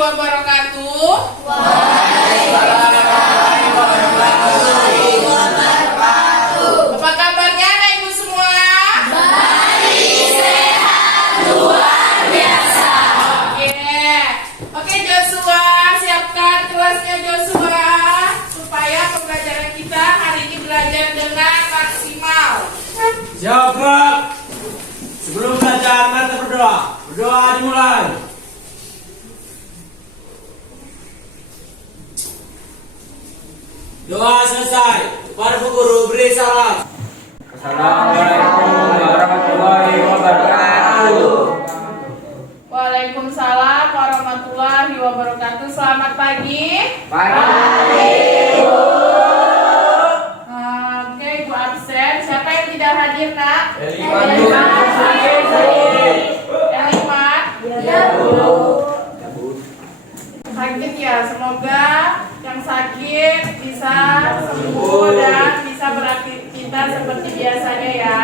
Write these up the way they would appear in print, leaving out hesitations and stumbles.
wabarakatuh. Waalaikumsalam warahmatullahi wabarakatuh. Apa kabarnya anak ibu semua? Baik, sehat, luar biasa. Oke Joshua, siapkan kelasnya Joshua, supaya pembelajaran kita hari ini belajar dengan maksimal. Siap, Pak. Sebelum belajar, mari berdoa. Berdoa dimulai. Doa selesai. Para Bu Guru beri salam. Assalamualaikum warahmatullahi wabarakatuh. Waalaikumsalam warahmatullahi wabarakatuh. Selamat pagi. Pagi. Oke, ibu absen. Siapa yang tidak hadir, Nak? Eliman. Eliman. Ya, Bu. Sakit ya, semoga yang sakit bisa sembuh dan bisa beraktivitas seperti biasanya ya.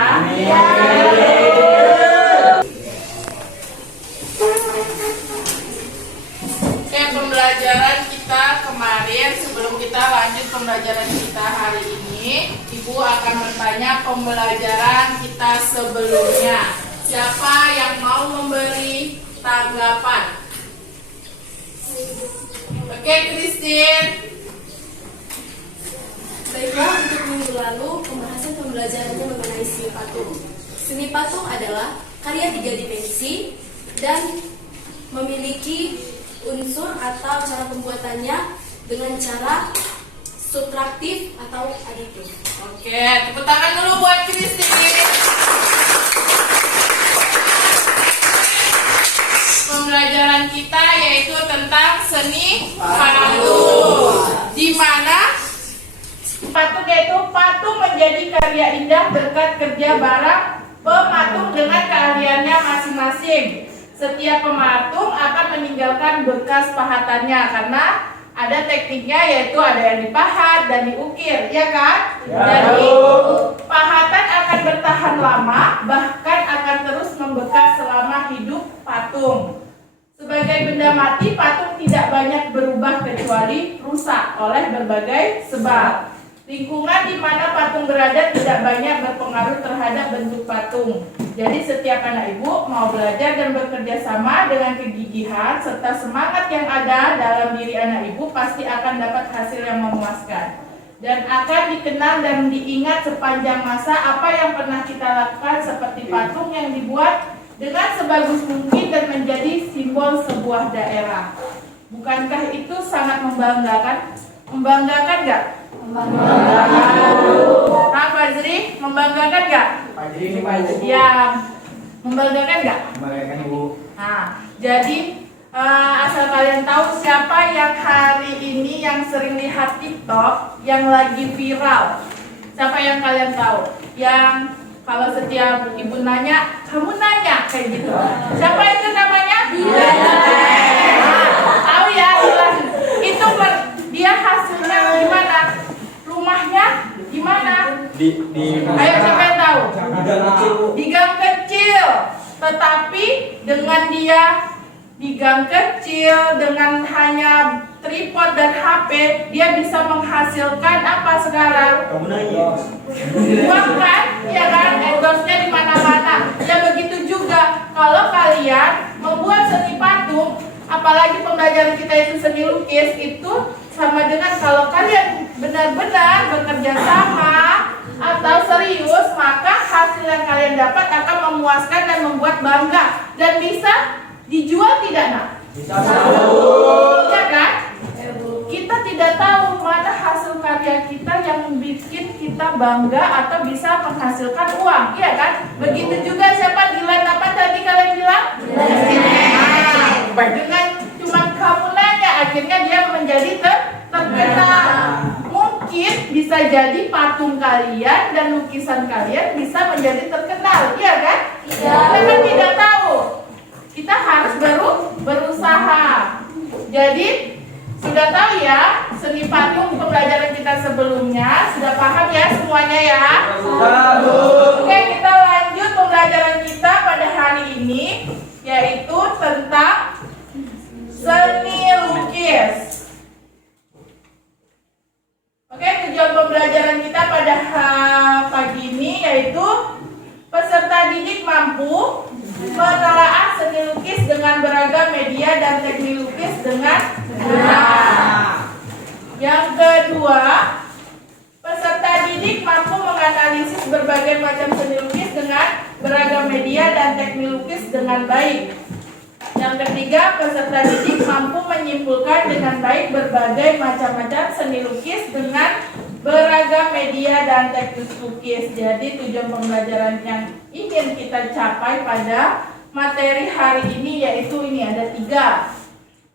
Oke, pembelajaran kita kemarin, sebelum kita lanjut pembelajaran kita hari ini, Ibu akan bertanya pembelajaran kita sebelumnya. Siapa yang mau memberi tanggapan? Oke, Christine. Baiklah, untuk minggu lalu pembahasan pembelajarannya mengenai seni patung. Seni patung adalah karya 3 dimensi dan memiliki unsur atau cara pembuatannya dengan cara subtraktif atau aditif. Oke, tepuk tangan dulu buat Christine. Pembelajaran kita yaitu tentang seni patung. Di mana patung yaitu patung menjadi karya indah berkat kerja barang pematung dengan keahliannya masing-masing. Setiap pematung akan meninggalkan bekas pahatannya karena ada tekniknya, yaitu ada yang dipahat dan diukir, ya kan? Jadi pahatan akan bertahan lama, bahkan akan terus membekas selama hidup patung. Sebagai benda mati, patung tidak banyak berubah kecuali rusak oleh berbagai sebab. Lingkungan di mana patung berada tidak banyak berpengaruh terhadap bentuk patung. Jadi setiap anak ibu mau belajar dan bekerja sama dengan kegigihan serta semangat yang ada dalam diri anak ibu pasti akan dapat hasil yang memuaskan. Dan akan dikenal dan diingat sepanjang masa apa yang pernah kita lakukan, seperti patung yang dibuat dengan sebagus mungkin dan menjadi simbol sebuah daerah. Bukankah itu sangat membanggakan? Membanggakan nggak? Nah, Fajri, membanggakan nggak? Ya, membanggakan nggak? Membanggakan, Ibu. Nah, jadi asal kalian tahu siapa yang hari ini yang sering lihat TikTok yang lagi viral. Siapa yang kalian tahu? Yang kalau setiap ibu nanya, kamu nanya kayak gitu. Siapa itu namanya? Tahu ya, itu dia hasilnya gimana? Rumahnya gimana? Ayo siapa yang tahu? Di gang kecil. Tetapi dengan dia di gang kecil, dengan hanya tripod dan HP, dia bisa menghasilkan apa sekarang? Uang kan? Ya kan? Endorse-nya di mana-mana. Ya begitu juga kalau kalian membuat seni patung, apalagi pembelajaran kita itu seni lukis, itu sama dengan kalau kalian benar-benar bekerja sama atau serius, maka hasil yang kalian dapat akan memuaskan dan membuat bangga dan bisa dijual, tidak, Nak? Bisa. Ya kan? Kita tidak tahu mana hasil karya kita yang bikin kita bangga atau bisa menghasilkan uang, iya kan? Begitu juga siapa Dilan, apa tadi kalian bilang? Dengan cuma kamu nanya, akhirnya dia menjadi terkenal. Mungkin bisa jadi patung kalian dan lukisan kalian bisa menjadi terkenal, iya kan? Iya. Kita kan tidak tahu. Kita harus berusaha. Jadi sudah tahu ya seni patung pembelajaran kita sebelumnya, sudah paham ya semuanya ya? Oke, kita lanjut pembelajaran kita pada hari ini, yaitu tentang seni Peserta didik mampu menelaah seni lukis dengan beragam media dan teknik lukis dengan benar. Yang kedua, peserta didik mampu menganalisis berbagai macam seni lukis dengan beragam media dan teknik lukis dengan baik. Yang ketiga, peserta didik mampu menyimpulkan dengan baik berbagai macam-macam seni lukis dengan beragam media dan teknik lukis. Jadi tujuan pembelajaran yang ingin kita capai pada materi hari ini yaitu ini ada 3.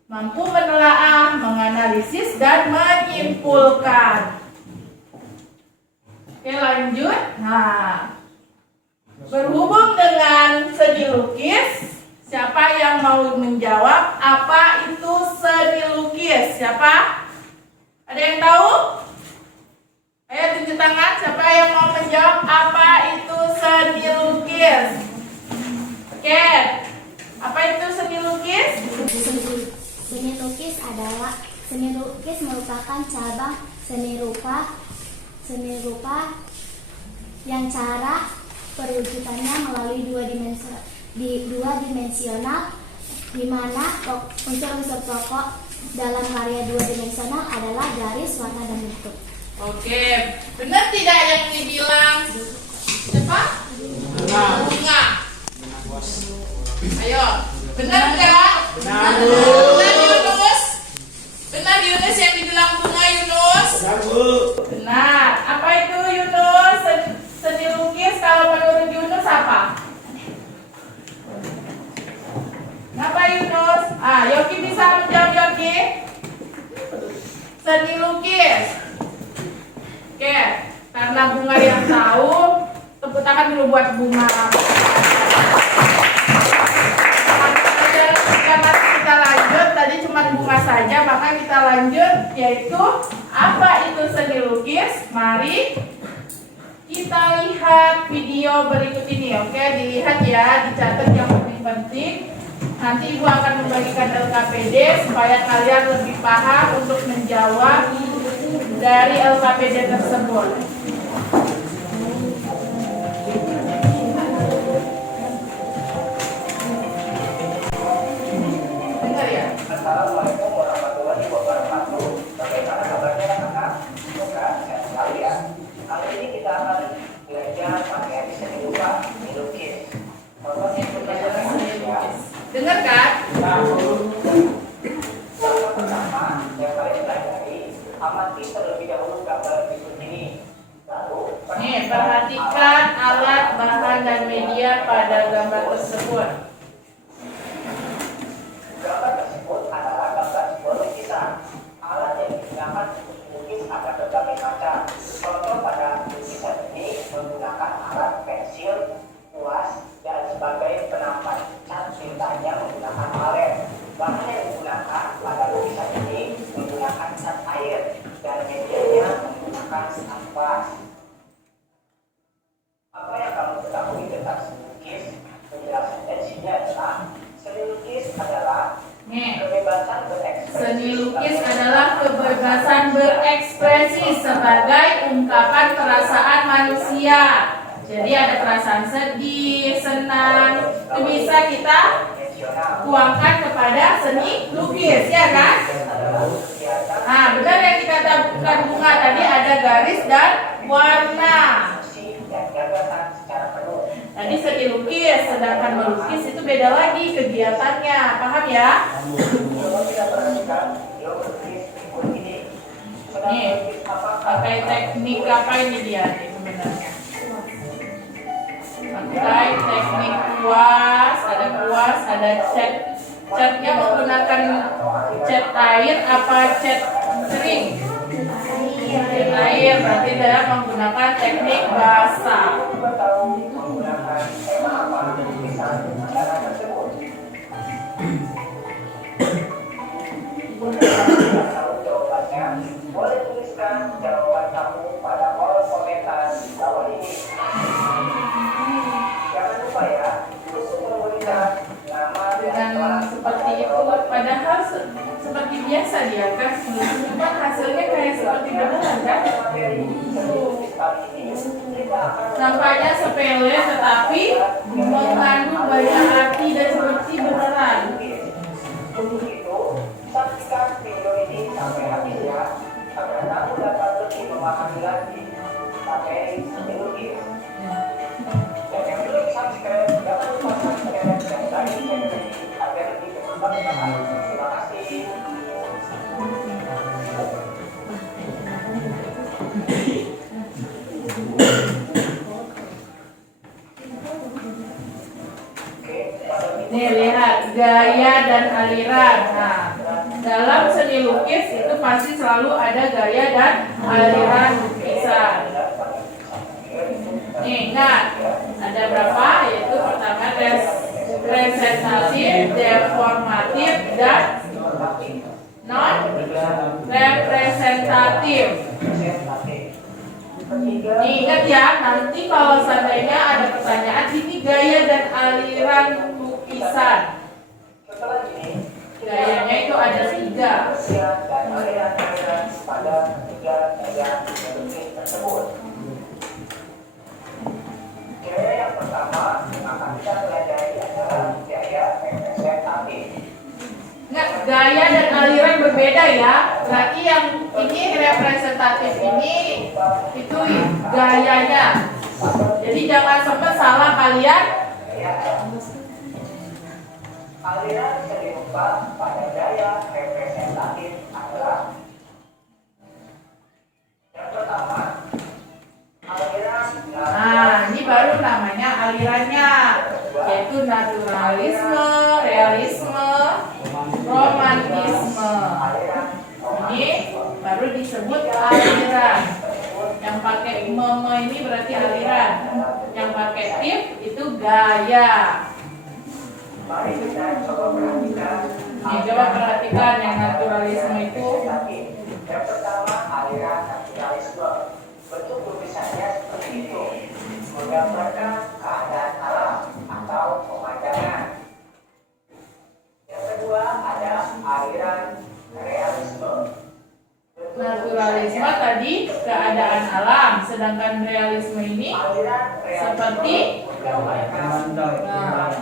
Mampu menelaah, menganalisis, dan menyimpulkan. Oke, lanjut. Nah, berhubung dengan seni lukis, siapa yang mau menjawab apa itu seni lukis? Siapa? Ada yang tahu? Ayo tunjuk tangan, siapa yang mau menjawab apa itu seni lukis? Oke, apa itu seni lukis? Seni lukis adalah seni lukis merupakan cabang seni rupa yang cara perwujudannya melalui dua dimensional, di mana unsur-unsur pokok dalam karya dua dimensional adalah garis, warna, dan bentuk. Oke, benar tidak yang dibilang siapa? Bunga. Ayo, benar nggak? Benar Yunus? Benar Yunus yang dibilang bunga Yunus? Benar. Apa itu Yunus? Seni lukis kalau menurut Yunus apa? Apa Yunus? Yogi bisa menjawab Yogi? Seni lukis. Oke, karena bunga yang tahu, tepuk tangan dulu buat bunga. Karena kita lanjut, tadi cuma bunga saja, maka kita lanjut, yaitu apa itu seni lukis? Mari kita lihat video berikut ini. Oke, dilihat ya, dicatat yang penting-penting. Nanti Ibu akan membagikan LKPD supaya kalian lebih paham untuk menjawab dari LKPD tersebut. Dengar ya? Assalamualaikum warahmatullahi wabarakatuh. Bagaimana kabarnya anak-anak? Semoga sehat selalu ya. Kali ini kita akan belajar materi seni rupa melukis. Contohnya pembelajaran seni lukis. Dengar kan? Contoh pertama yang kalian pelajari, amati terlebih dahulu gambar berikut ini. Lalu Nih, perhatikan alat, bahan, dan media pada gambar tersebut. gambar tersebut adalah gambar sebuah lukisan. Alat yang digunakan untuk melukis ada berbagai macam. Contoh pada lukisan ini menggunakan alat pensil, kuas, dan sebagai penampan cat tintanya menggunakan palet. Bahan yang digunakan pada lukisan ini menggunakan cat air dan medianya menggunakan kanvas. Apa yang kamu ketahui tentang seni lukis? Penjelasannya di sini adalah seni lukis adalah Nih, kebebasan berekspresi. seni lukis adalah kebebasan berekspresi sebagai ungkapan perasaan manusia. Jadi ada perasaan sedih, senang, itu bisa kita tuangkan kepada seni lukis, ya kan? Nah, benar yang kita katakan bunga tadi, ada garis dan warna. Tadi seni lukis, sedangkan melukis itu beda lagi kegiatannya, paham ya? Nih, pakai teknik apa ini dia nih sebenarnya? Pakai teknik kuas, ada cat. Catnya menggunakan cat air apa cat kering? Cat air, berarti dia menggunakan teknik basah. Boleh tuliskan jawaban kamu pada kolom komentar di bawah ini. Jangan lupa ya, untuk memberikan nama Dengan seperti itu, padahal seperti biasa dia kan, cuma hasilnya kayak seperti beneran kan? Nampaknya sepele, tetapi Terima kasih. Nih lihat gaya dan aliran. Nah, dalam seni lukis itu pasti selalu ada gaya dan aliran lukisan. Nih ingat ada berapa? Yaitu pertama representatif, deformatif, dan non representatif. Nih ingat ya, nanti kalau seandainya ada pertanyaan ini gaya dan aliran lukisan. Setelah ini, Gayanya itu ada 3. dan aliran-aliran pada 3 gaya lukis tersebut. Gaya yang pertama yang akan kita pelajari adalah gaya representatif. Nggak, gaya dan aliran berbeda ya. Berarti yang ini representatif ini itu gayanya. Jadi jangan sampai salah kalian. Aliran seni rupa pada gaya representatif adalah yang pertama, aliran. Nah, ini baru namanya alirannya, yaitu naturalisme, realisme, romantisme. Ini baru disebut aliran. Yang pakai meme ini berarti aliran. Yang pakai tip itu gaya. Mari kita coba perhatikan. Nih, coba perhatikan yang naturalisme itu. Yang pertama, aliran naturalisme. Bentuk lukisannya seperti itu, menggambarkan keadaan alam atau pemandangan. Yang kedua, ada aliran realisme. Naturalisme tadi keadaan alam, sedangkan realisme ini seperti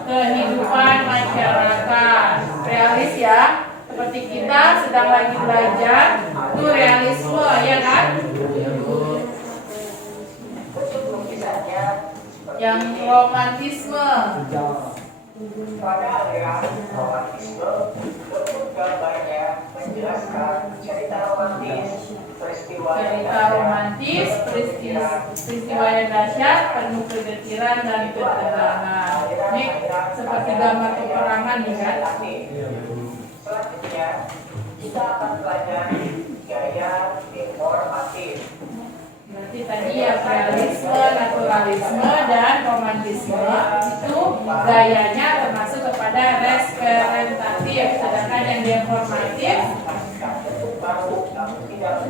kehidupan masyarakat. Realis ya, seperti kita sedang lagi belajar, itu realisme ya kan? Yang romantisme. Pada aliran romantisme, bentuk gambarnya menjelaskan cerita romantis, peristiwa yang dahsyat, penuh kegetiran dan ketegangan. Ini seperti gambar peperangan nih kan? Selanjutnya, kita akan pelajari gaya informatif. Berarti tadi ya realisme, naturalisme, dan romantisme itu gayanya termasuk kepada representatif, sedangkan yang deformatif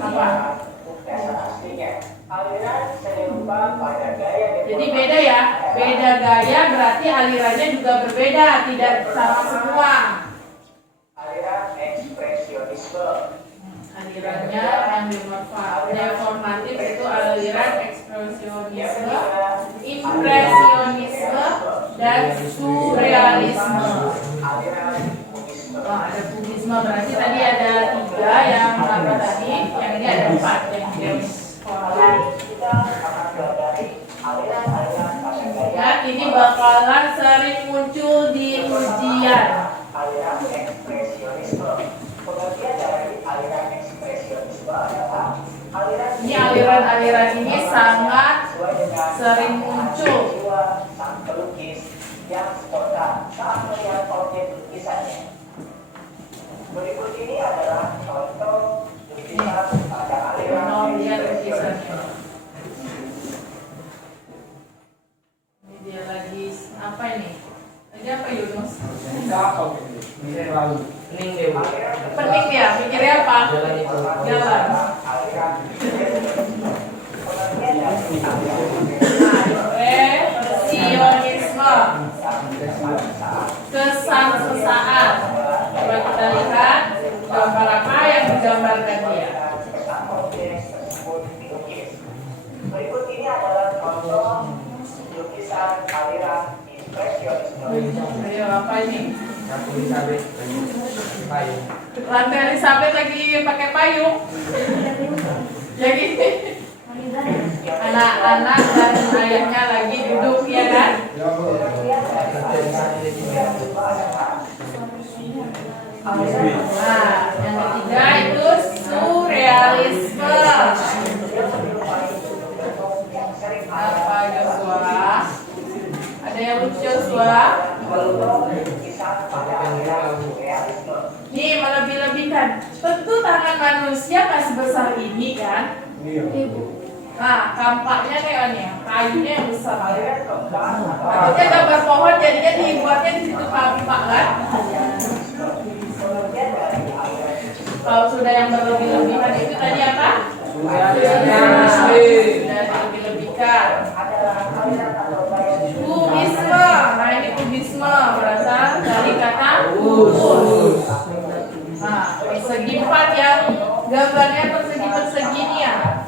apa? Jadi beda ya, beda gaya berarti alirannya juga berbeda, tidak sama semua. Aliran ekspresionisme. Alirannya yang deformatif itu aliran ekspresionisme, impresionisme, dan surrealisme. Oh, ada kubisme, berarti tadi ada 3 yang apa tadi? Yang ini ada 4 yang ya, ini bakalan sering muncul di ujian. Aliran ekspresionisme. Pengertian dari aliran ekspresionisme adalah aliran Ini aliran-aliran ini sangat sering muncul. sang pelukis yang spontan saat melihat objek lukisannya. Berikut ini adalah contoh lukisan pada aliran Lihat lukisannya. ekspresionisme. Ini dia lagi apa ini? Lagi apa Yunus? Pening ya, pikirnya apa? Jalan. Represionisme, kesan-sesaan. Coba kita lihat gambar apa yang digambarkan dia. Berikut ini adalah contoh lukisan aliran impresionisme. Ayo apa ini? Ratu Elizabeth lagi pakai payung. Jadi anak-anak dan ayahnya lagi duduk ya kan? Nah, yang ketiga itu surrealisme. Apa Joshua? Ada yang lucu Joshua? Nih melebih-lebihkan. Tentu tangan manusia nggak sebesar ini kan? Nah, kampaknya nih, kayunya yang besar. Maksudnya gambar pohon jadinya dibuatnya di situ kampak kan? Kalau sudah yang berlebih-lebihan itu tadi apa? Sudah dilebih-lebihkan. Kubisme. Nah, ini kubisme berasal dari kata kubus. Nah, persegi empat yang gambarnya persegi-persegi nih ya.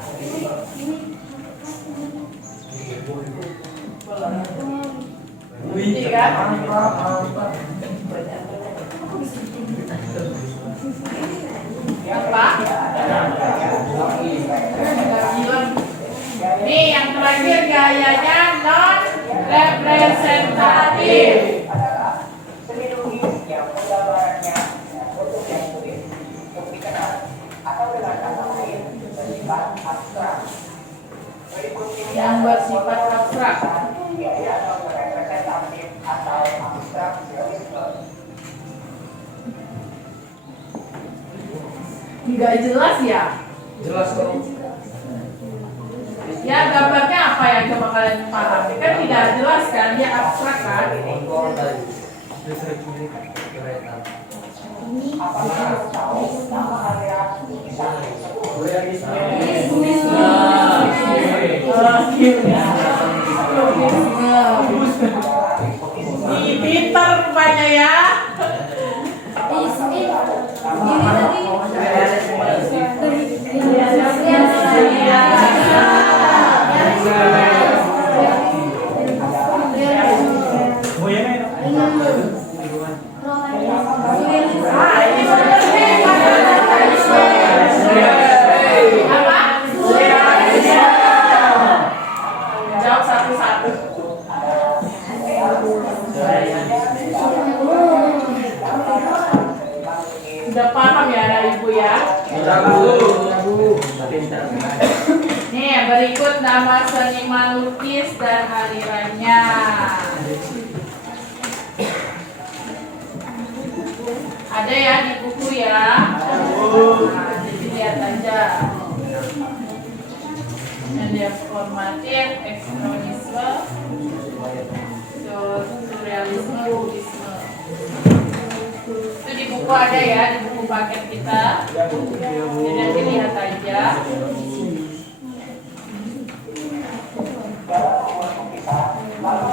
Ini kan? Apa? Nih yang terakhir gayanya non representatif. Seni lukis yang penggambarannya bentuk yang sulit untuk dikenal atau dengan kata lain bersifat abstrak. Berikut ini Yang bersifat abstrak. gaya non representatif atau abstrak realisme. Nggak jelas ya? Jelas kok. Ya gambarnya apa ya coba kalian pahami? Kan tidak jelas kan? Dia abstrak kan? Apakah tahu nama aliran lukisan tersebut? Ih, pintar rupanya ya. Ah, ini benar nih. Apa? Jawab satu-satu. Sudah paham ya dari ibu ya? Nih berikut nama seniman lukis dan alirannya. Ada ya di buku ya? Nah, jadi lihat aja. Ada formatif, ekspresionisme, surrealisme, kubisme. Itu di buku ada ya, di buku paket kita. Jadi nanti lihat aja.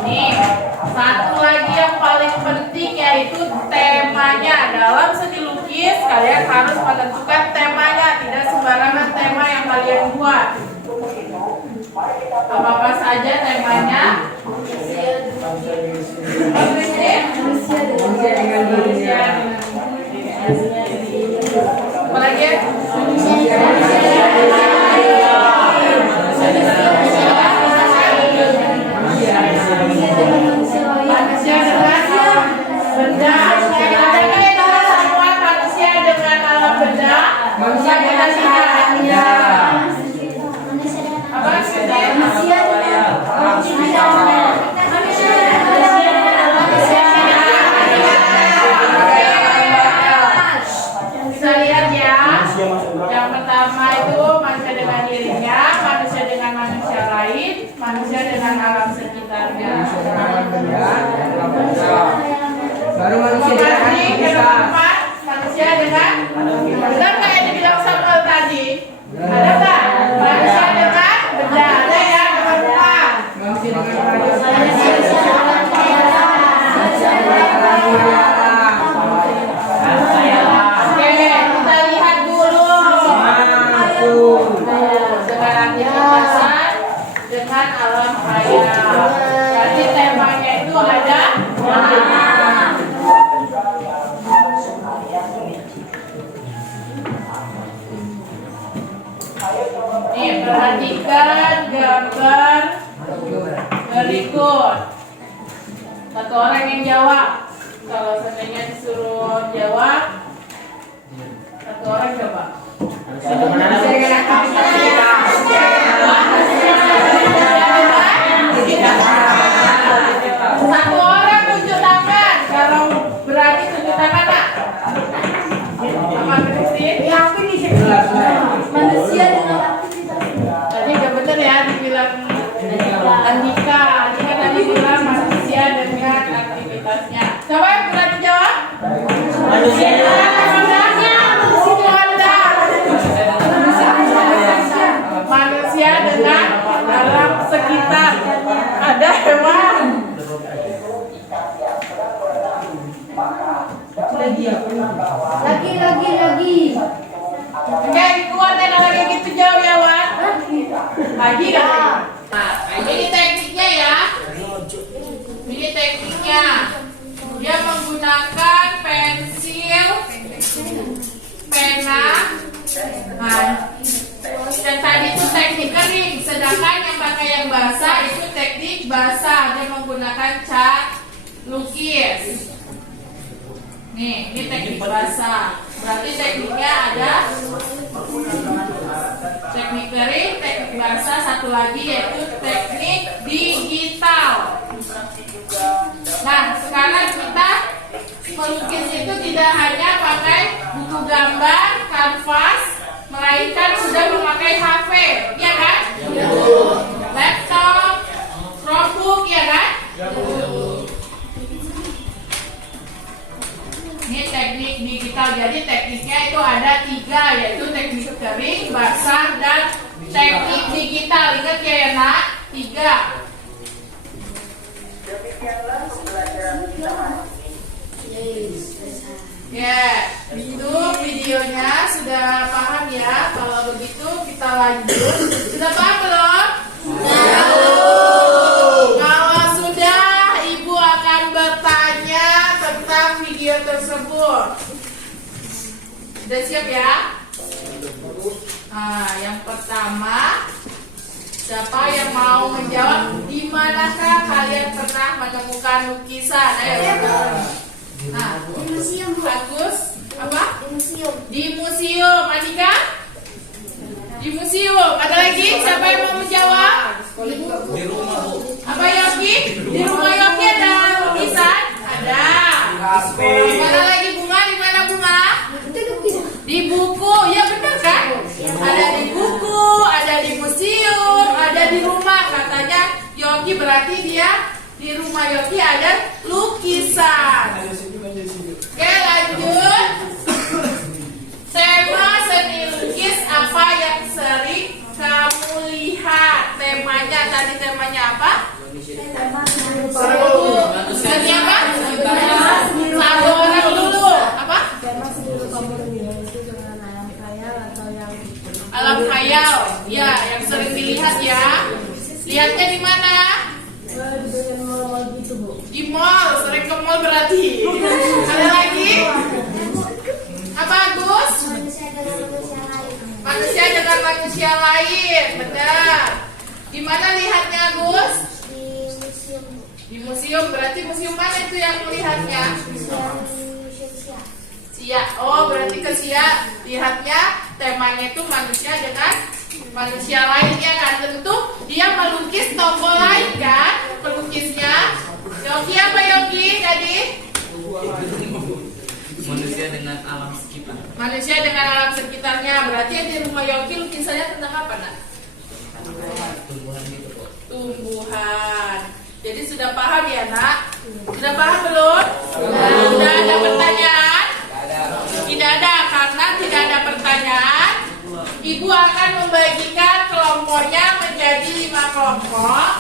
Nih, satu lagi yang paling penting yaitu temanya. Dalam seni lukis kalian harus menentukan temanya, tidak sembarangan tema yang kalian buat. Apa-apa saja temanya? Apa lagi? Manusia dengan benda. Ada kaitan semua manusia dengan alam benda. Manusia dengan tidak. Apa maksudnya? Bisa lihat ya. Yang pertama itu manusia dengan dirinya, manusia dengan manusia lain, manusia dengan alam sekitarnya. Baru manusia dengan kita. Manusia dengan, benar nggak yang dibilang Samuel tadi? Ada nggak? Manusia dengan benda, ada ya nomor 4. Manusia dengan Oke, kita lihat dulu. Dengan aktivitas dengan alam raya. Jadi temanya itu ada. Nih, perhatikan gambar berikut. Satu orang yang jawab. Kalau seandainya disuruh jawab, Satu orang coba. Satu orang tunjuk tangan. Kalau berani tunjuk tangan, Nak. Sama Christine. Manusia dengan aktivitas. Tadi gak bener ya dibilang Andika. Andika tadi bilang manusia dengan aktivitasnya. Coba yang berani jawab. Manusia Manusia dengan alam sekitar. Ada hewan. Lagi. Oke, keluar dan lagi gitu jauh ya, Wan. Lagi kan? Nah, ini tekniknya ya. Ini tekniknya. Dia menggunakan pensil, pena. Nah, dan tadi itu teknik kering, sedangkan yang pakai yang basah itu teknik basah. Dia menggunakan cat lukis. Nih, ini teknik basah. Berarti tekniknya ada teknik kering, teknik basah, satu lagi yaitu teknik digital. Nah, sekarang kita melukis itu tidak hanya pakai buku gambar, kanvas, melainkan sudah memakai HP, ya kan? Laptop, Chromebook, ya kan? Ini teknik digital, jadi tekniknya itu ada 3, yaitu teknik kering, basah, dan teknik digital. Ingat ya Nak? 3. Demikianlah pembelajaran kita hari ini. Ya, itu videonya sudah paham ya. Kalau begitu kita lanjut. Sudah paham belum? Kalau sudah, Ibu akan bertanya tentang video tersebut. Sudah siap ya? Nah, yang pertama, siapa yang mau menjawab? Di manakah kalian pernah menemukan lukisan? Ayo. Nah, Di museum, Bu. bagus. Apa? Di museum. Di museum, Andika? Di museum. Ada lagi? Siapa yang mau menjawab? di rumah, Bu. Apa Yogi? Di rumah Yogi ada lukisan? Ada. Mana lagi Bunga? Di mana Bunga? Di buku. Ya benar kan? Ada di buku, ada di museum, ada di rumah. Katanya Yogi berarti dia di rumah Yogi ada lukisan. Oke, lanjut. Tema seni lukis apa yang sering kamu lihat? Temanya tadi apa? Seni apa? Satu orang dulu. Apa? Alam khayal. Ya, yang sering dilihat ya. Lihatnya di mana? Di mall. Sering ke mall berarti. Ada lagi? Apa Agus? Manusia dengan manusia lain. Benar. Di mana lihatnya Agus? Di museum. Di museum. Berarti museum mana itu yang melihatnya? Museum Sia. Oh, berarti ke Sia lihatnya temanya itu manusia dengan manusia lain ya kan? Tentu dia melukis tokoh lain kan? Pelukisnya. Yogi apa Yogi tadi? Manusia dengan alam sekitar. Manusia dengan alam sekitarnya. Berarti yang di rumah Yogi lukisannya tentang apa Nak? Tumbuhan gitu, Bu. Tumbuhan. Jadi sudah paham ya Nak? Sudah paham belum? Sudah ada pertanyaan? Tidak ada, karena tidak ada pertanyaan. Ibu akan membagikan kelompoknya menjadi 5 kelompok.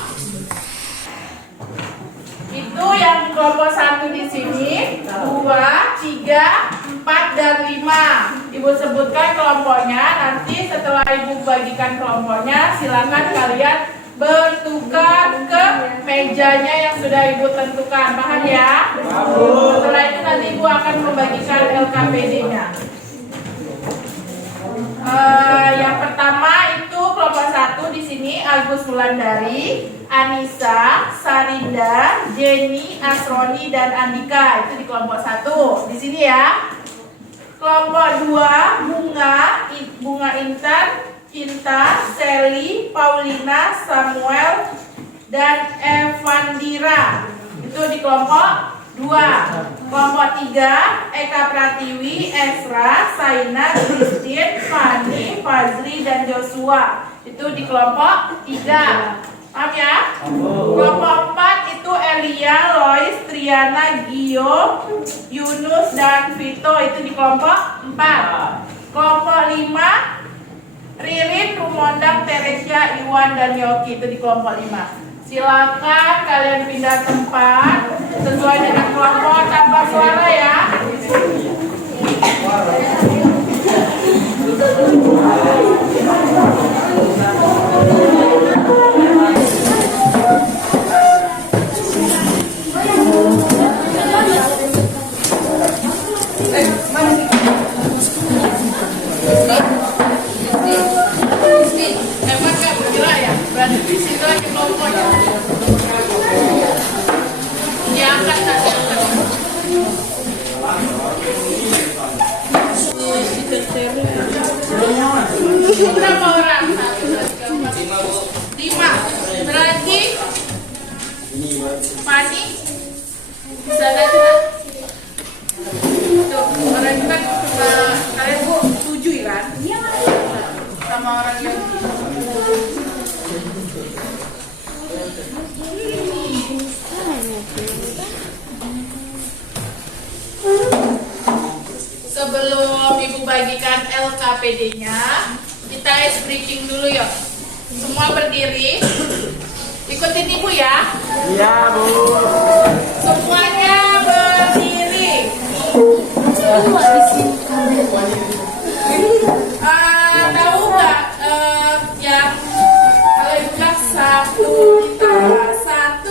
Itu yang kelompok 1 di sini, 2, 3, 4, dan 5. Ibu sebutkan kelompoknya. Nanti setelah Ibu bagikan kelompoknya, silakan kalian bertukar ke mejanya yang sudah Ibu tentukan. Paham ya? Setelah itu nanti Ibu akan membagikan LKPD-nya. Yang pertama itu kelompok 1 di sini Agus Wulandari, Anissa, Sarinda, Jenny, Asroni, dan Andika. Itu di kelompok 1 di sini ya. Kelompok 2, Bunga Intan, Cinta, Sally, Paulina, Samuel, dan Evandira. Itu di kelompok 2. Kelompok 3, Eka Pratiwi, Esra, Saina, Christine, Fani, Fazri, dan Joshua. Itu di kelompok 3. Paham ya? Kelompok 4 itu Elia, Lois, Triana, Gio, Yunus, dan Vito. Itu di kelompok 4. Kelompok 5 Ririn, Rumondang, Teresia, Iwan, dan Yoki. Itu di kelompok 5. Silakan kalian pindah tempat sesuai dengan kelompok tanpa suara ya. Emang gak bergerak ya? Berarti di situ lagi kelompoknya. Diangkat nanti. Berapa orang? 5. Berarti Fani bisa datang. Tuh, orang itu kan kalian 7 kan? Iya. Sama orang yang sebelum Ibu bagikan LKPD-nya, kita ice breaking dulu yuk. Semua berdiri. Ikutin Ibu ya. Iya, Bu. Semuanya berdiri. Tahu nggak yang kalau Ibu bilang 1 ditambah 1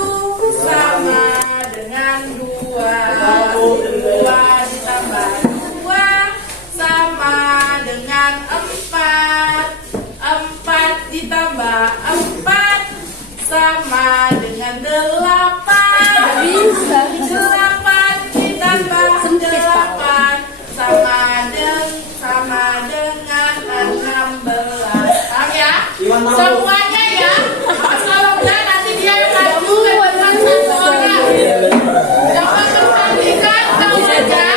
sama dengan 2, 2 ditambah 2 sama dengan 4, 4 ditambah 4 sama dengan 8, 8 ditambah 8 sama dengan 16. Paham ya? Semuanya ya. Kalau enggak nanti dia yang maju ke depan 1 orang. Coba perhatikan semuanya.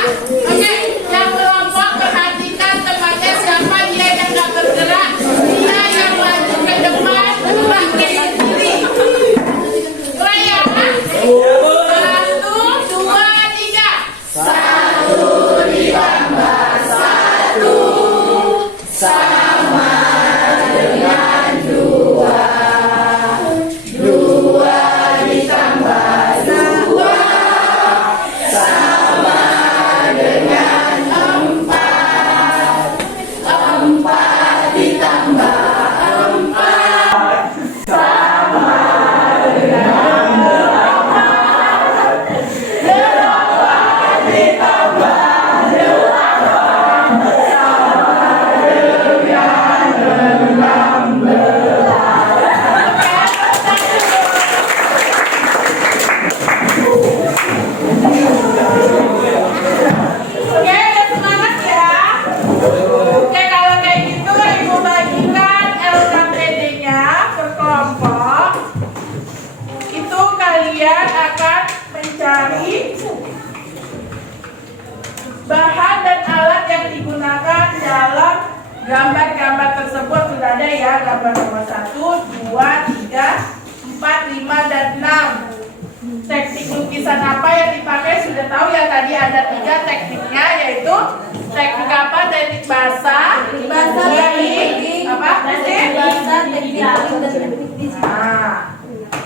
Oke, yang kelompok perhatikan temannya siapa dia yang nggak bergerak. Dia yang maju ke depan pakai diri. Mulai ya. 1, 2, 3. 1 ditambah 1 sama dengan 2. 2 ditambah 2 sama dengan 4. 4 ditambah 4 sama dengan 8. 8 ditambah 8 sama dengan 16. Oke, semangat ya. Oke, kalau kayak gitu Ibu bagikan LKPD-nya per kelompok. Itu kalian akan mencari bahan dan alat yang digunakan dalam gambar-gambar tersebut. Sudah ada ya, gambar nomor 1, 2, 3, 4, 5, dan 6. Teknik lukisan apa yang dipakai sudah tahu ya, tadi ada 3 tekniknya, yaitu teknik apa? Teknik basah, teknik apa?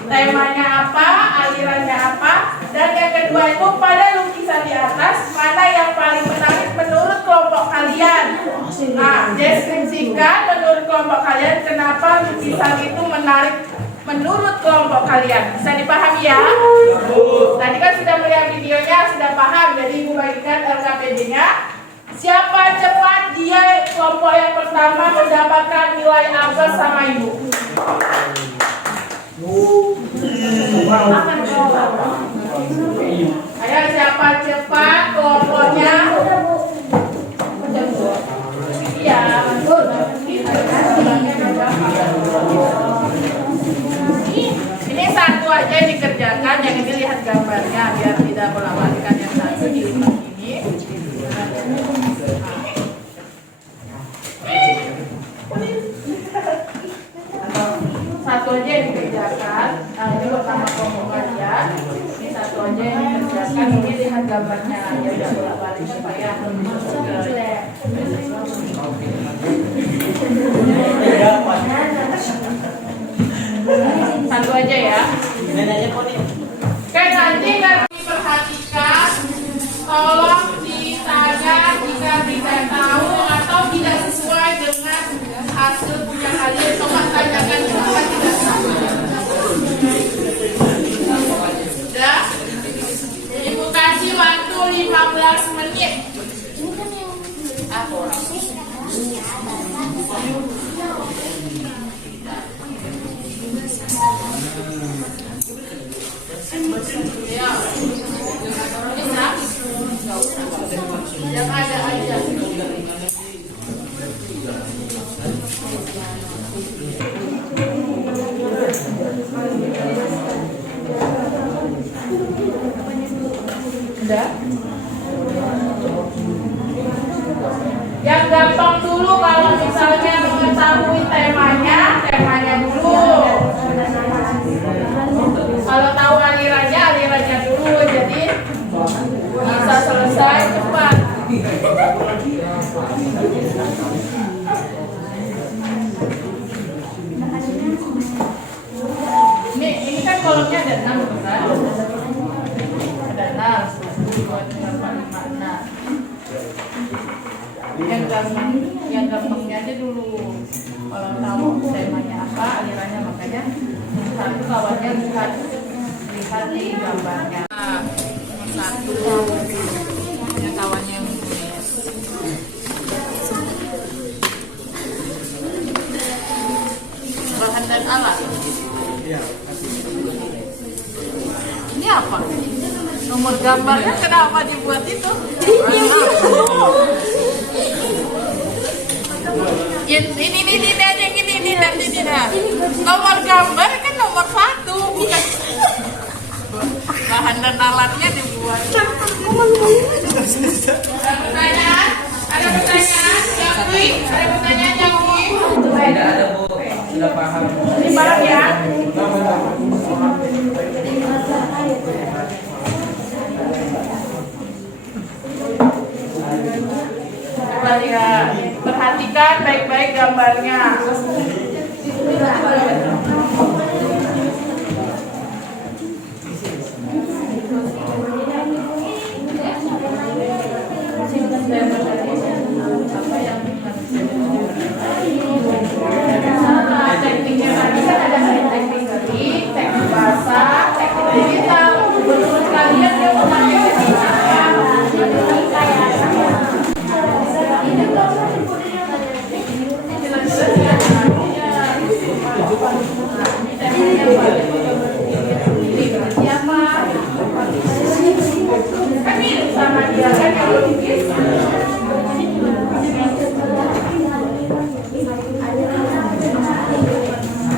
Nah, temanya apa, alirannya apa, dan yang kedua itu pada lukisan di atas mana yang paling menarik menurut kelompok kalian. Nah, deskripsikan menurut kelompok kalian kenapa lukisan itu menarik menurut kelompok kalian. Bisa dipahami ya? Tadi kan sudah melihat videonya, sudah paham. Jadi Ibu bagikan LKPD-nya. Siapa cepat dia kelompok yang pertama mendapatkan nilai A+ sama Ibu. Ayo siapa cepat kelompoknya biar tidak bolak-balikan yang satu dilipat ini. Satu aja yang dikerjakan. Nah, ini pertama pokok aja. Ini satu aja yang dikerjakan. Ini lihat gambarnya aja tidak bolak-balik supaya satu aja ya. Kan nanti kalau diperhatikan, tolong ditanya jika tidak tahu atau tidak sesuai dengan hasil punya kalian, tolong tanyakan kenapa tidak tahu. Sudah? Ibu kasih waktu 15 menit. Apa? Ya. Bisa? Yang ada aja. Udah? Yang gampang dulu kalau misalnya mengetahui temanya dulu. Kalau tahu alirannya dulu, jadi bisa selesai cepat. Ini kan kolomnya ada 6 kan? Ada 6, 2, 3, 4, 5, 6. Yang gampangnya aja dulu. Kalau tahu temanya apa, alirannya, makanya satu kawannya lihat di gambarnya. Satu yang kawannya yang menulis. Bahan dan alat. Ini apa? Nomor gambarnya kenapa dibuat itu? Ini aja gini nanti tidak. Nomor gambar kan nomor 1, bukan. Bahan dan alatnya dibuat. Ada pertanyaan? Jangkui? Ada pertanyaan Jangkui? Tidak ada Bu, sudah paham. Ini barang ya. Coba lihat, perhatikan baik-baik gambarnya. Tekniknya tadi kan ada teknik ketik, teknik basah, teknik digital. Menurut kalian yang memakai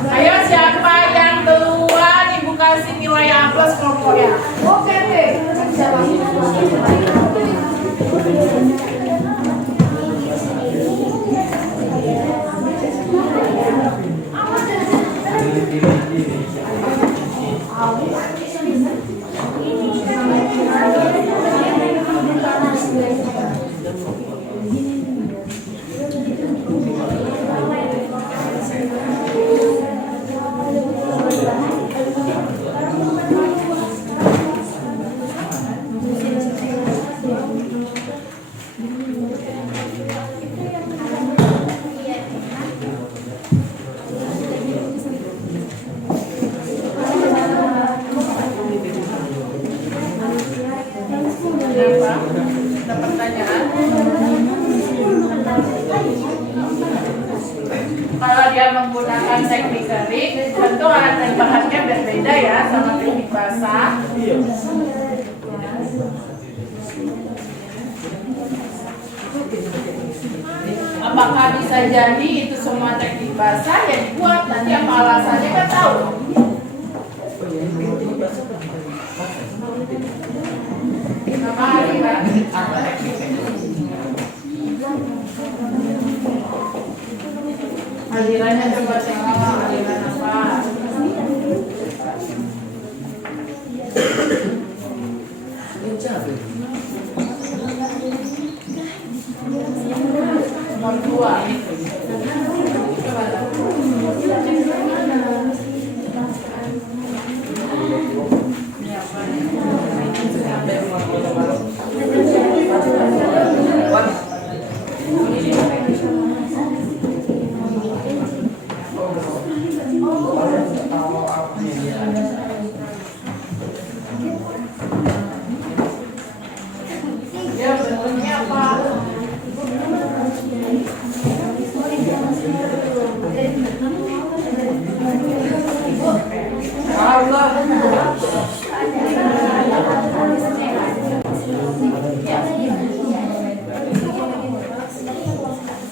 Ayo siapa yang duluan Ibu kasih nilai A+ kelompoknya. Oke deh. Ada pertanyaan? Kalau dia menggunakan teknik kerik, tentu alat dan bahannya berbeda ya sama teknik basah. Apakah bisa jadi itu semua teknik basah yang dibuat? Nanti apa alasannya kan tahu. Alirannya coba tengok aliran apa? Nomor 2. Ya bentuknya apa?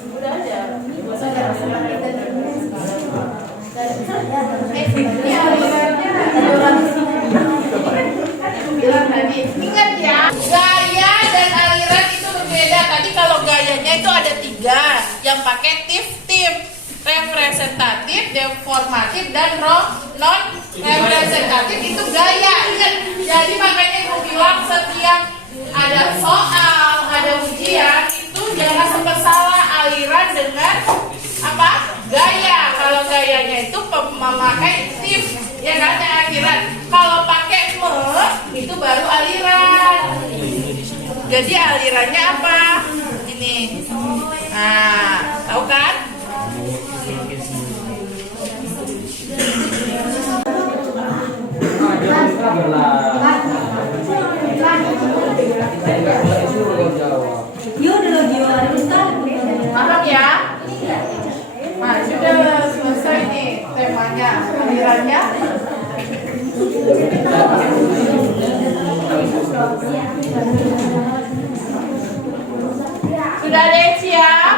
Udah aja. Ingat ya, gaya dan aliran itu berbeda. Tadi kalau gayanya itu ada 3 yang pakai tip-tip, representatif, deformatif, dan non representatif itu gaya. Ingat, jadi makanya aku bilang setiap ada soal, ada ujian itu jangan sampai salah aliran dengan apa? Gaya. Kalau gayanya itu memakai tip, ya kan, aliran. Kalau pakai itu baru aliran. Jadi alirannya apa? Ini. Nah, tahu kan? Paham ya? Nah, sudah selesai nih temanya, alirannya. Sudah ada yang siap?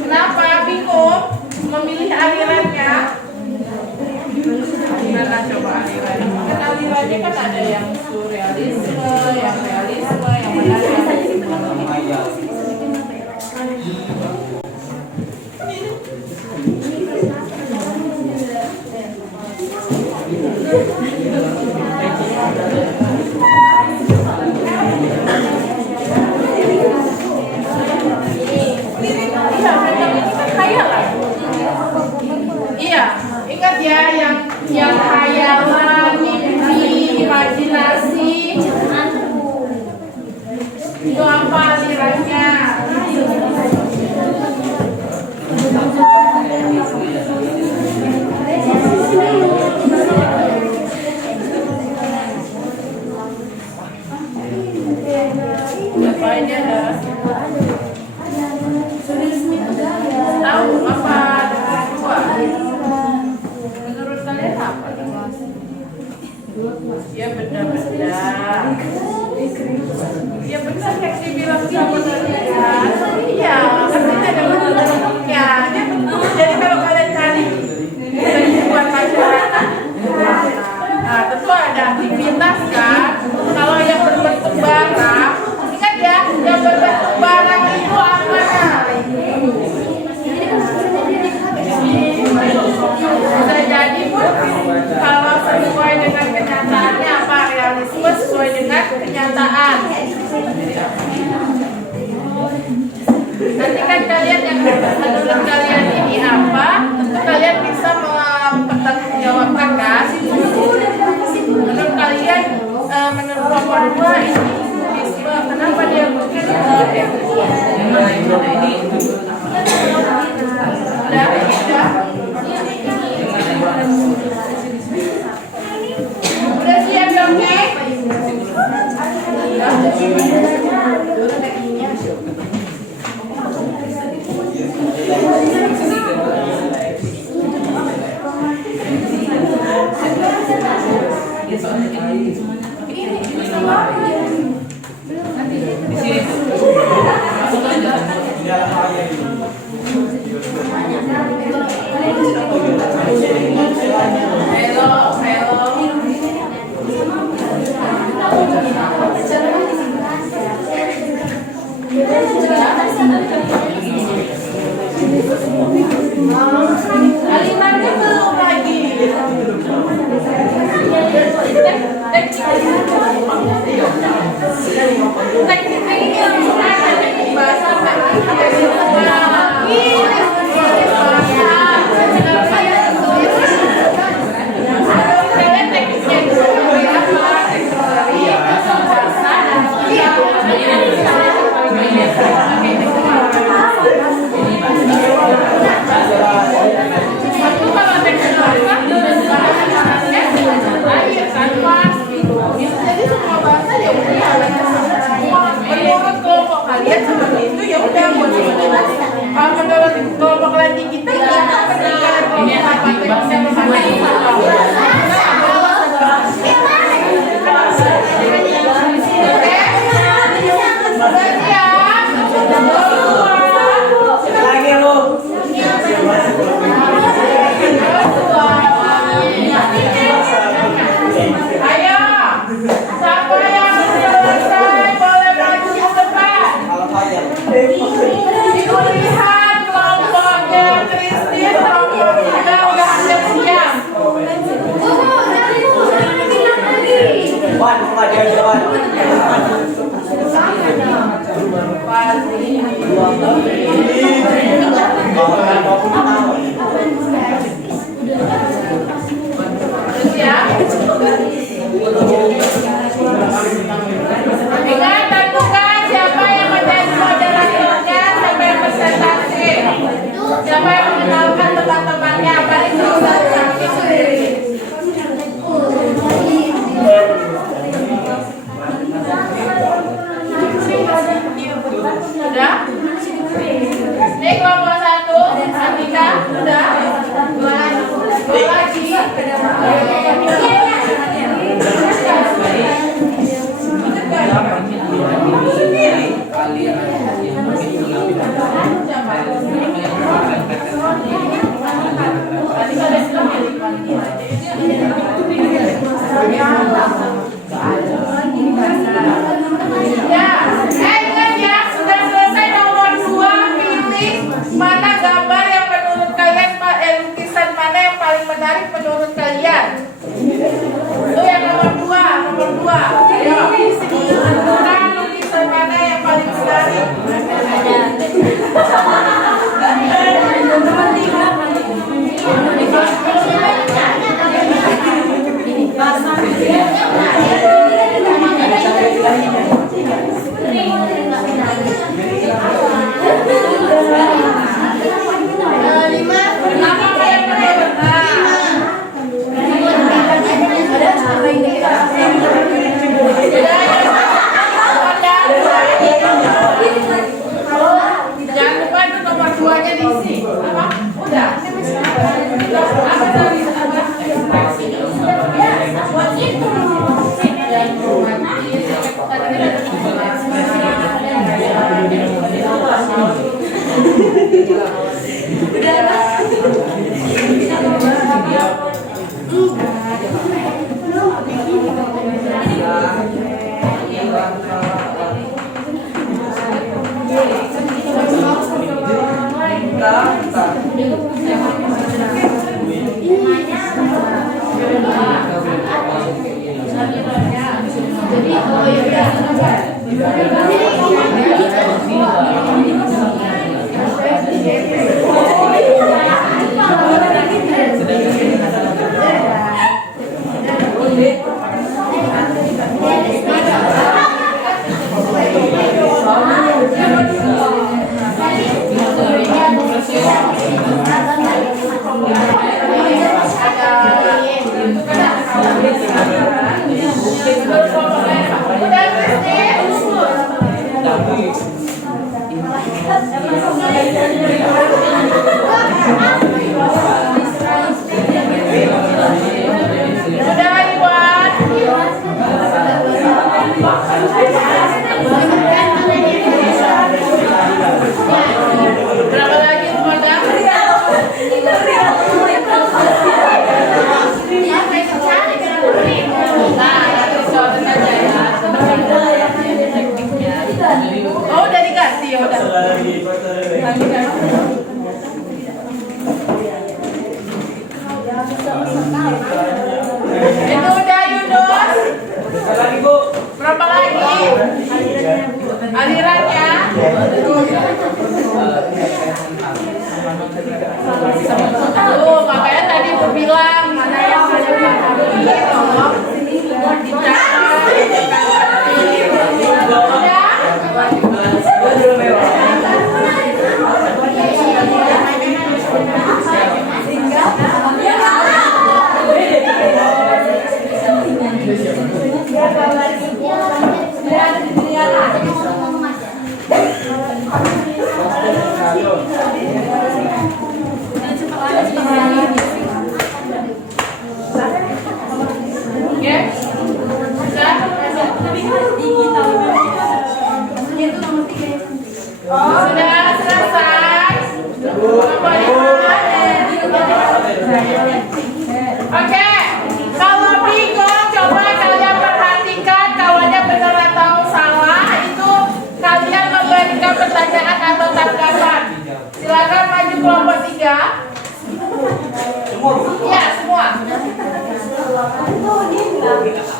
Kenapa bingung memilih alirannya? Gimana coba alirannya? Kan alirannya kan ada yang surrealisme, yang realisme, yang mana realisme. Iya, ingat ya yang khayalan, mimpi, imajinasi itu apa alirannya? Apa aja dah? Tahu apa? Menurut kalian apa? Ya benda-benda. Ya benar yang dibilang sama kalian. Iya, maksudnya ada bentuknya. Dia bentuk. Jadi kalau kalian cari buat masyarakat, nah tentu ada aktivitas kan. Kalau yang berbentuk barang, ingat ya, yang berbentuk barang itu apa? Bisa jadi pun kalau sesuai dengan kenyataannya apa, realisme sesuai dengan kenyataan. Nanti kan kalian yang menurut kalian ini apa, tentu kalian bisa mempertanggungjawabkan kan. Menurut kalian, menurut nomor 2 ini realisme, kenapa dia mungkin udah siap dong, Nek? Teknik ini yang ada teknik bahasa, teknik menurut kelompok kalian seperti itu ya udah menurut kelompok lain kita ayo, siapa yang selesai boleh maju ke depan. Dilihat kelompoknya Kristin, kelompoknya udah hampir siap. Ingat, tentukan siapa yang menjadi moderatornya, siapa yang presentasi, siapa yang mengenalkan teman-temannya, paling presentasi sendiri. Sudah? Ini kelompok 1, Andika, sudah? Dua lagi. Ingat ya, sudah selesai nomor 2, pilih mana gambar yang menurut kalian, lukisan mana yang paling menarik menurut kalian. Itu yang nomor 2. Ayo, tentukan lukisan mana yang paling menarik. Jangan lupa itu nomor 2-nya diisi. Apa? Udah. Apa tadi? Berapa lagi modal? Oh, udah dikasih ya udah. Itu udah Yunus.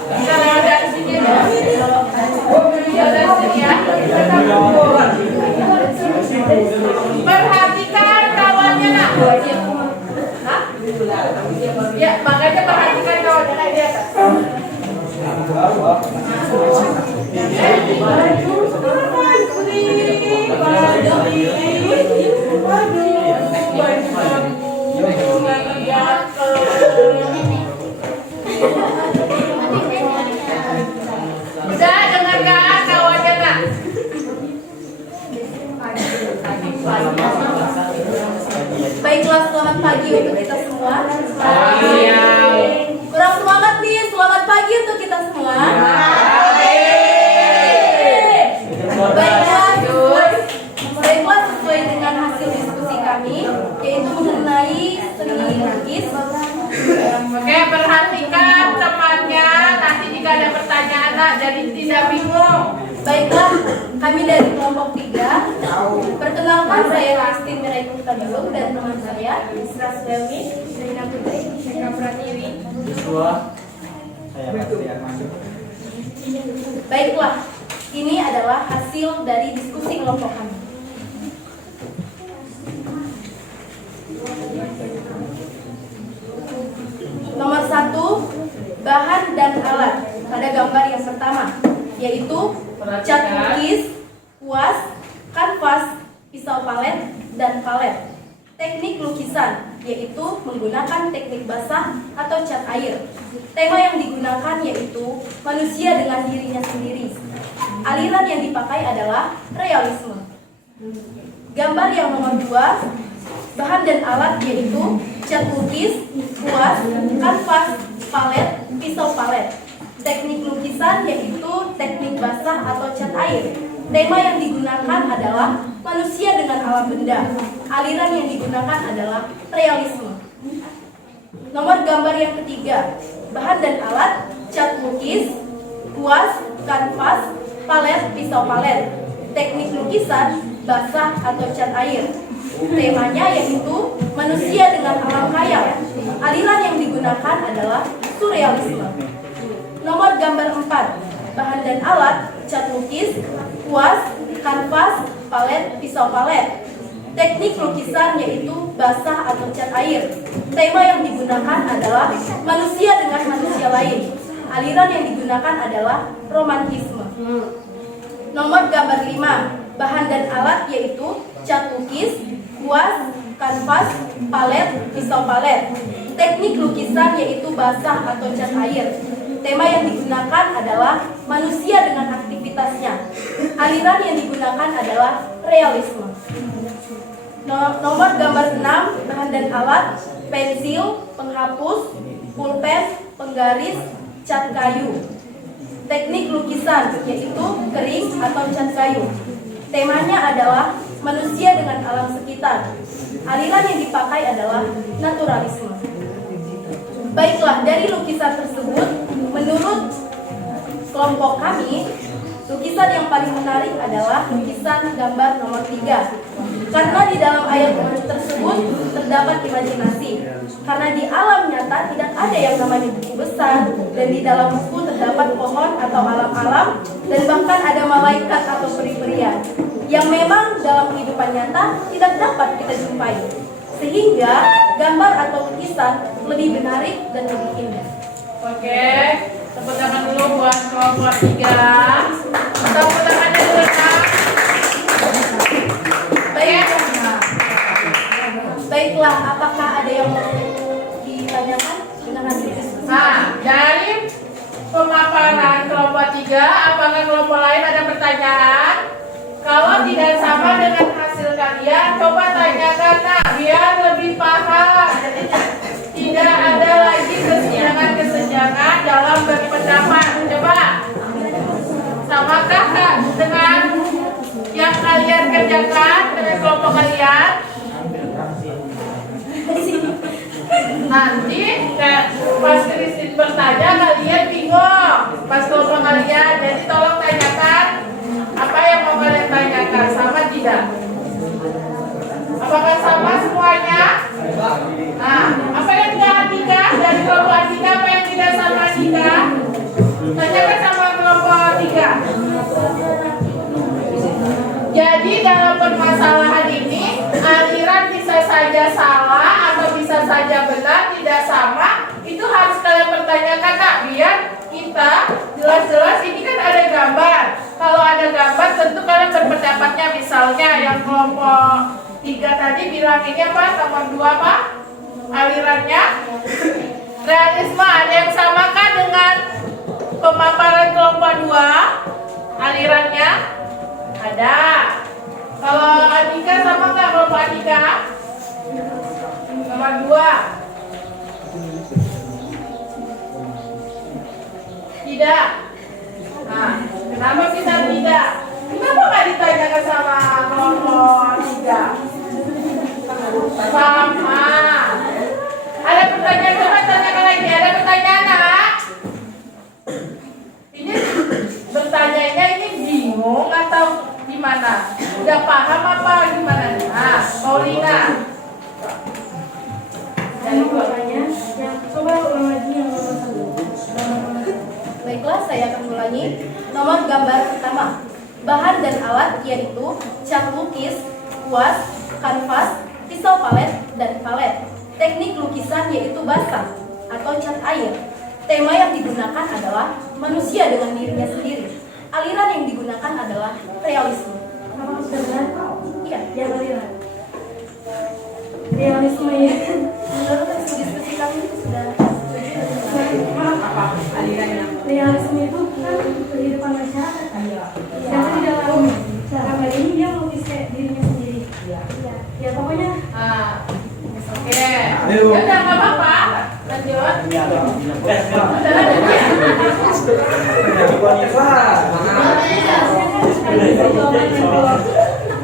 Bisa lewat dari sini ya. Bisa dari sini ya. Perhatikan kawannya nak. Hah? Ya, makanya perhatikan kawannya nak di atas. Udah dengarkan kawannya nak. Baiklah, selamat pagi untuk kita semua. Kurang semangat nih, selamat pagi untuk kita semua. Baiklah, sesuai dengan hasil diskusi kami, yaitu mengenai seni lukis. Oke, perhatikan temannya. Nanti jika ada pertanyaan nak, jadi tidak bingung. Baiklah, kami dari kelompok 3. Perkenalkan, saya Christine Miraikun Tabilung dan teman saya Isra Suelmi, Rina Putri, Eka Pratiwi. Baiklah, ini adalah hasil dari diskusi kelompok kami. Nomor 1, bahan dan alat pada gambar yang pertama, yaitu cat lukis, kuas, kanvas, pisau palet, dan palet. Teknik lukisan, yaitu menggunakan teknik basah atau cat air. Tema yang digunakan yaitu manusia dengan dirinya sendiri. Aliran yang dipakai adalah realisme. Gambar yang nomor 2, bahan dan alat yaitu cat lukis, kuas, kanvas, palet, pisau palet. Teknik lukisan yaitu teknik basah atau cat air. Tema yang digunakan adalah manusia dengan alam benda. Aliran yang digunakan adalah realisme. Nomor gambar yang ketiga, bahan dan alat cat lukis, kuas, kanvas, palet, pisau palet. Teknik lukisan basah atau cat air. Temanya yaitu manusia dengan alam khayal. Aliran yang digunakan adalah surrealisme. Nomor gambar 4, bahan dan alat cat lukis, kuas, kanvas, palet, pisau palet. Teknik lukisan yaitu basah atau cat air. Tema yang digunakan adalah manusia dengan manusia lain. Aliran yang digunakan adalah romantisme. Nomor gambar 5, bahan dan alat yaitu cat lukis, kuas, kanvas, palet, pisau palet. Teknik lukisan yaitu basah atau cat air. Tema yang digunakan adalah manusia dengan aktivitasnya. Aliran yang digunakan adalah realisme. Nomor gambar 6, bahan dan alat pensil, penghapus, pulpen, penggaris, cat kayu. Teknik lukisan yaitu kering atau cat kayu. Temanya adalah manusia dengan alam sekitar. Aliran yang dipakai adalah naturalisme. Baiklah, dari lukisan tersebut, menurut kelompok kami, lukisan yang paling menarik adalah lukisan gambar nomor 3. Karena di dalam ayat tersebut terdapat imajinasi. Karena di alam nyata tidak ada yang namanya buku besar, dan di dalam buku terdapat pohon atau alam-alam, dan bahkan ada malaikat atau peri-perian yang memang dalam kehidupan nyata tidak dapat kita jumpai. Sehingga gambar atau lukisan lebih menarik dan lebih indah. Oke, tepuk tangan dulu buat kelompok 3. Tepuk tangannya dulu Kak. Baiklah, apakah ada yang mau ditanyakan dengan hasil diskusi? Nah, dari pemaparan kelompok 3, apakah kelompok lain ada pertanyaan? Kalau tidak sama dengan hasil kalian, coba tanyakan nak, biar lebih paham. Tidak ada lagi kesenjangan dalam berpendapat. Coba, samakah Kak dengan yang kalian kerjakan dengan kelompok kalian? Nanti pas Christine bertanya kalian bingung pas kelompok kalian, jadi tolong tanyakan apa yang mau kalian tanyakan, sama tidak? Apakah sama semuanya? Nah, apa yang tidak Andika dari kelompok Andika, apa yang tidak sama Andika? sama, itu harus kalian pertanyakan nak, biar kita jelas-jelas. Ini kan ada gambar. Kalau ada gambar tentu kalian berpendapatnya. Misalnya yang kelompok 3 tadi bilang ini apa, nomor 2 apa alirannya, realisme. Ada yang samakan dengan pemaparan kelompok 2 alirannya? Ada. Kalau Anika sama nggak kelompok Anika? Nomor 2. Tidak. Nah, kenapa kita tidak? Kenapa nggak ditanyakan sama kelompok 3? Sama. Ada pertanyaan, coba tanyakan lagi. Ada pertanyaan nak? Ini bertanyanya ini bingung atau gimana? Udah paham apa gimana? Nah, Paulina. Dan pertanyaan yang coba ulang lagi yang nomor 1. Baiklah, saya akan ulangi. Nomor gambar pertama. Bahan dan alat yaitu cat lukis, kuas, kanvas, pisau palet, dan palet. Teknik lukisan yaitu basah atau cat air. Tema yang digunakan adalah manusia dengan dirinya sendiri. Aliran yang digunakan adalah realisme. Iya, yang aliran. Realisme ya. Menurut hasil diskusi kami itu sudah Apa alirannya? realisme itu kan kehidupan masyarakat. Karena di dalam cara ini dia melukis kayak dirinya sendiri. Ya pokoknya. Oke. Ya udah nggak apa-apa. Lanjut.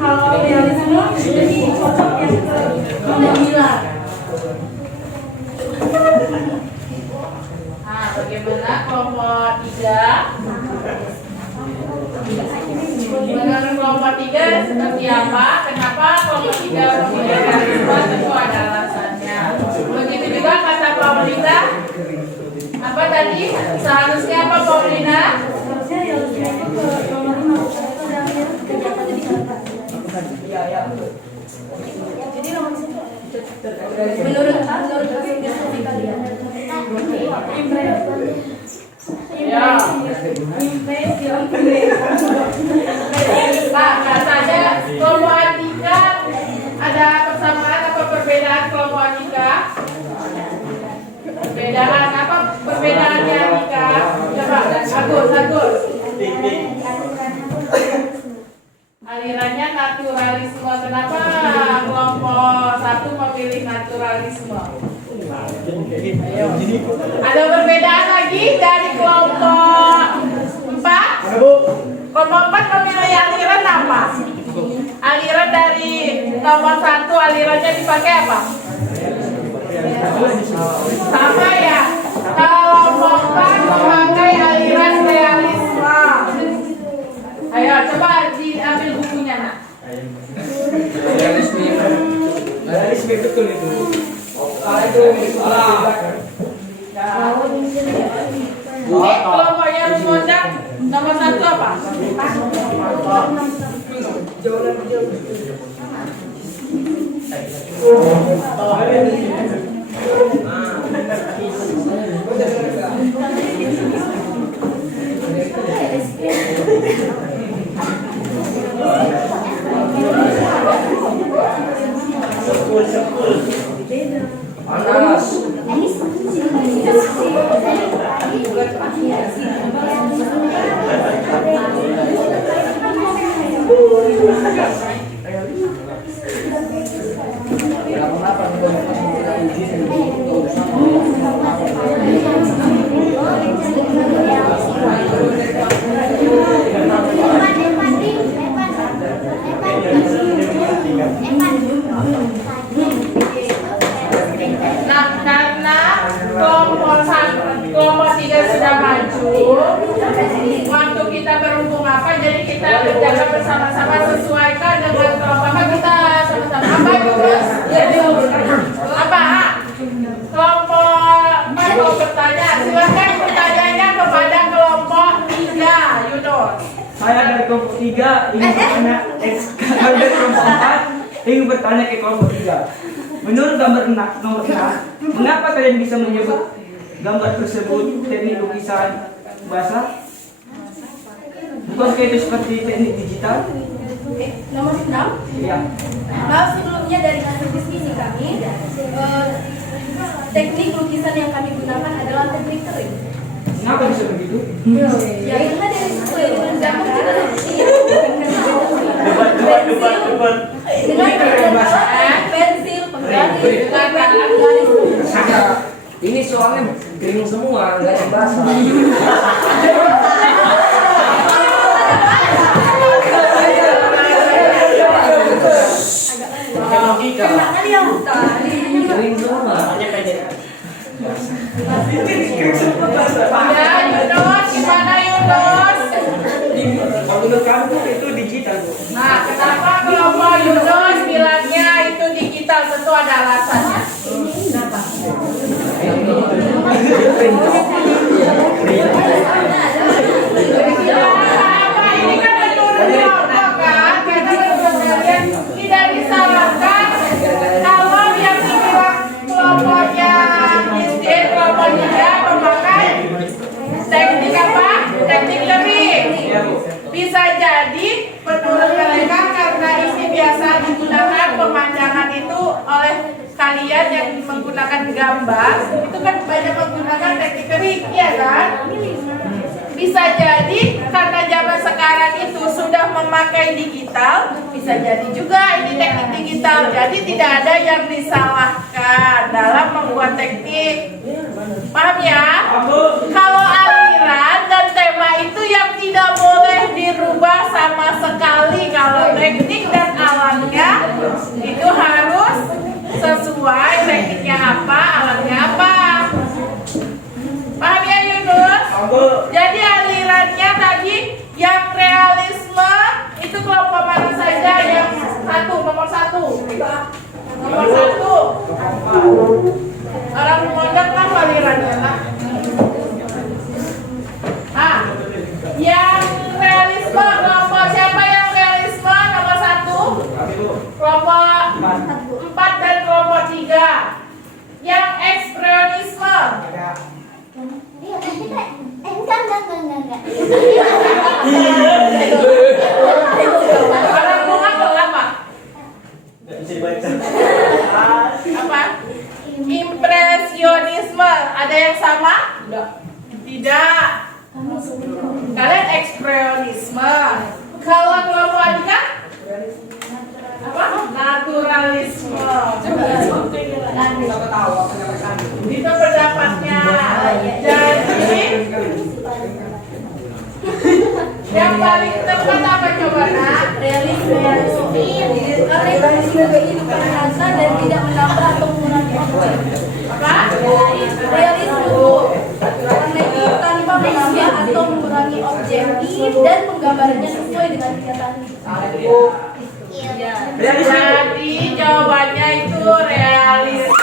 Kalau realisme lebih cocok yang ke Mila. Nah, bagaimana kelompok 3? Menurut kelompok 3 seperti apa? Kenapa kelompok 3 memilih realisme? Tentu ada alasannya. Begitu juga kata Paulina. Apa tadi? Seharusnya apa Paulina? Harusnya realisme itu ke nomor 5. Itu ada yang kegiatan jadi kata. Jadi nomor 1. Menurut hasil diskusi kalian. Ya. Pak, katanya kelompok Anika ada persamaan apa perbedaan kelompok Anika? Perbedaan apa perbedaannya Anika? Coba, Agus. Alirannya naturalisme. Kenapa kelompok 1 memilih naturalisme? Ayo. Ada perbedaan lagi dari kelompok 4? Kelompok 4 memilih aliran apa? Aliran dari nomor 1 alirannya dipakai apa? Sama ya. Kelompok 4 memakai aliran realisme. Ayo coba diambil bukunya nak. Realisme betul itu. Ini kelompoknya Rumondak nomor 1 apa? Panas. Nah, karena kelompok 3 sudah maju, waktu kita berhubung apa, jadi kita kerjakan bersama-sama sesuaikan dengan kelompok apa kita sama-sama. Apa Yunus? Apa? Kelompok mau bertanya, silakan pertanyaannya kepada kelompok 3, Yunus. Saya dari kelompok 3 ingin bertanya, kalau dari kelompok 4 ingin bertanya ke kelompok 3. Menurut gambar nomor 6, mengapa kalian bisa menyebut gambar tersebut teknik lukisan basah? Bukankah itu seperti teknik digital? Nomor 6. Iya. Maaf sebelumnya dari hasil diskusi kami, teknik lukisan yang kami gunakan adalah teknik kering. Kenapa bisa begitu? Ya karena dari sesuai dengan zaman kita Debat. dengan pensil, penggaris, garis. Ini soalnya kering semua, nggak yang basah. Logika. Kering semua. Ya, Yunus, gimana Yunus? Kalau menurut kamu itu digital, Bu. Nah, kenapa kelompok Yunus bilangnya itu digital? Tentu ada alasannya. Kenapa? Apa ini kan menurut kelompok kan? Karena menurut kalian tidak disalahkan kalau yang dibilang kelompoknya Isdin, kelompok dia memakai teknik apa? Teknik kering. Bisa jadi menurut mereka karena ini biasa digunakan pemandangan itu oleh kalian yang menggunakan gambar itu kan banyak menggunakan teknik kering, ya kan? Bisa jadi karena zaman sekarang itu sudah memakai digital, bisa jadi juga ini teknik digital. Jadi tidak ada yang disalahkan dalam membuat teknik. Paham ya? Kalau aliran dan tema itu yang tidak boleh dirubah sama sekali. Kalau teknik dan alatnya itu harus sesuai, tekniknya apa, alatnya apa. Paham ya Yunus? Jadi alirannya tadi yang realisme itu kelompok mana saja? Yang nomor satu. Orang mondok kan alirannya lah. Yang realisme kelompok siapa yang realisme nomor 1? Kelompok 4 dan kelompok 3. Yang ekspresionisme Enggak. orang bunga apa? Apa? Impresionisme ada yang sama? Tidak. Kalian ekspresionisme. Kalau kelompok adik apa? Naturalisme. Itu pendapatnya. Jadi yang paling tepat apa coba nak? Realisme karena realisme ini bukan rasa dan tidak menambah atau mengurangi objek. Apa? Realisme karena itu tanpa menambah atau mengurangi objek dan penggambarannya sesuai dengan kenyataan. Jadi jawabannya itu realis.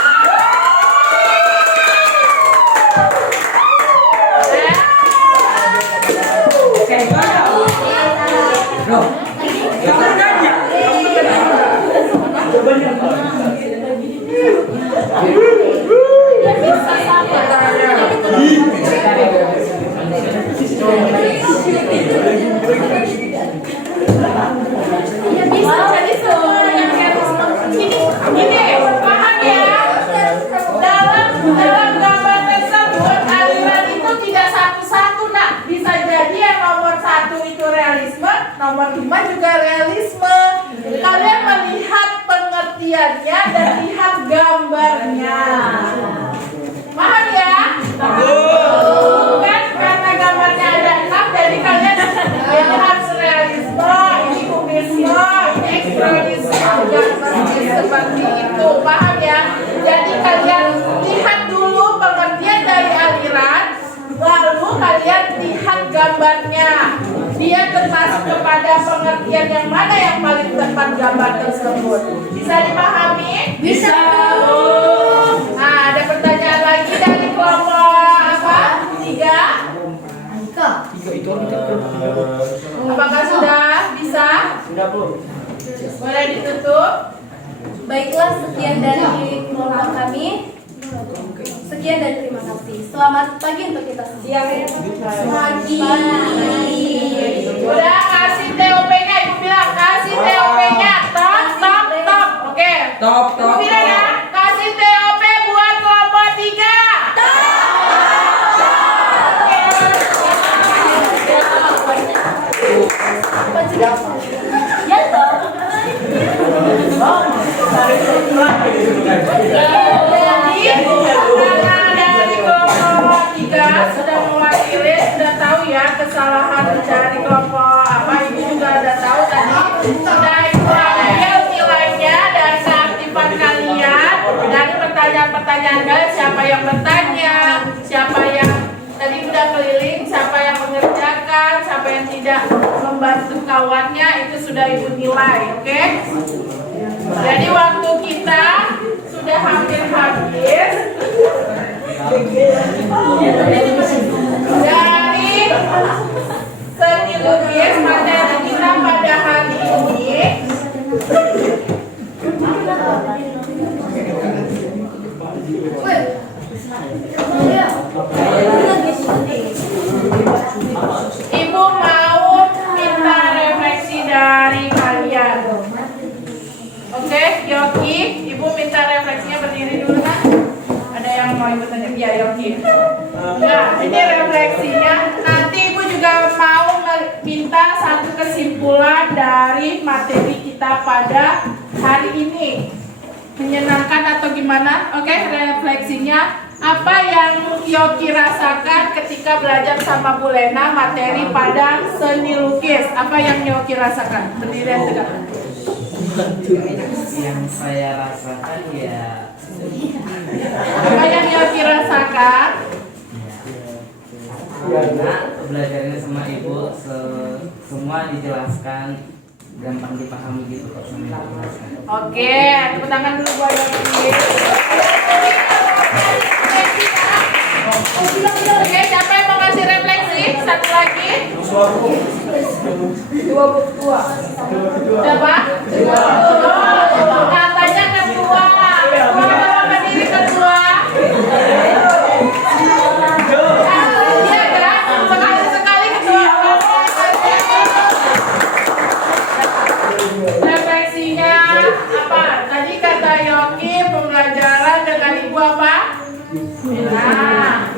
Bisa jadi semua yang realisme. Ini paham ya? Dalam gambar tersebut aliran itu tidak satu-satu nak. Bisa jadi yang nomor 1 itu realisme, nomor 5 juga realisme. Kalian melihat pengertiannya dan lihat gambarnya. Paham ya? Kan karena gambarnya ada 6, jadi kalian lihat realisme, ini kubisme, ini ekspresionisme juga seperti itu. Paham ya? Jadi kalian lihat dulu pengertian dari aliran, lalu kalian lihat gambarnya. Dia termasuk kepada pengertian yang mana yang paling tepat gambar tersebut. Bisa dipahami? Bisa. Nah, ada pertanyaan lagi dari kelompok apa? 3? Apakah sudah bisa? Sudah, Bu. Boleh ditutup? Baiklah, sekian dari kelompok kami. Sekian dan terima kasih. Selamat pagi untuk kita semua. Pagi. Udah kasih TOP-nya, Ibu bilang kasih TOP-nya. Top, top, top. Oke. Top, top, Ibu bilang ya, kasih TOP buat kelompok 3. Ya toh. Karena dari kelompok 3 sudah mewakili, sudah tahu ya kesalahan dari kelompok apa, Ibu juga sudah tahu tadi. Sudah Ibu ambil nilainya dari keaktifan kalian, dari pertanyaan-pertanyaan kalian, siapa yang bertanya, siapa yang tadi udah keliling, siapa yang mengerjakan, siapa yang tidak membantu kawannya, itu sudah Ibu nilai, oke? Jadi waktu kita sudah hampir habis. Dari seni lukis materi kita pada hari ini, Ibu mau minta refleksi dari kalian. Oke, Yogi, Ibu minta refleksinya berdiri dulu kan? Ada yang mau ikutan ya, Yogi? Nah, ini refleksinya. Nanti Ibu juga mau minta satu kesimpulan dari materi kita pada hari ini. Menyenangkan atau gimana? Oke, refleksinya. Apa yang Yogi rasakan ketika belajar sama Bu Lena materi pada seni lukis? Apa yang Yogi rasakan? Berdirian tegak. Yang saya rasakan ya Apa yang Yogi rasakan? karena belajarnya sama ibu semua dijelaskan gampang dipahami gitu kok sama ibu jelaskan. Oke, tepuk tangan dulu buat Yogi. Oke, siapa yang mau ngasih refleksi? Satu lagi. Siapa? Katanya ketua. Ketua mau berdiri ketua. Iya kan? Sekali-sekali ketua. Refleksinya apa? Tadi kata Yogi pembelajaran dengan ibu apa? Nah,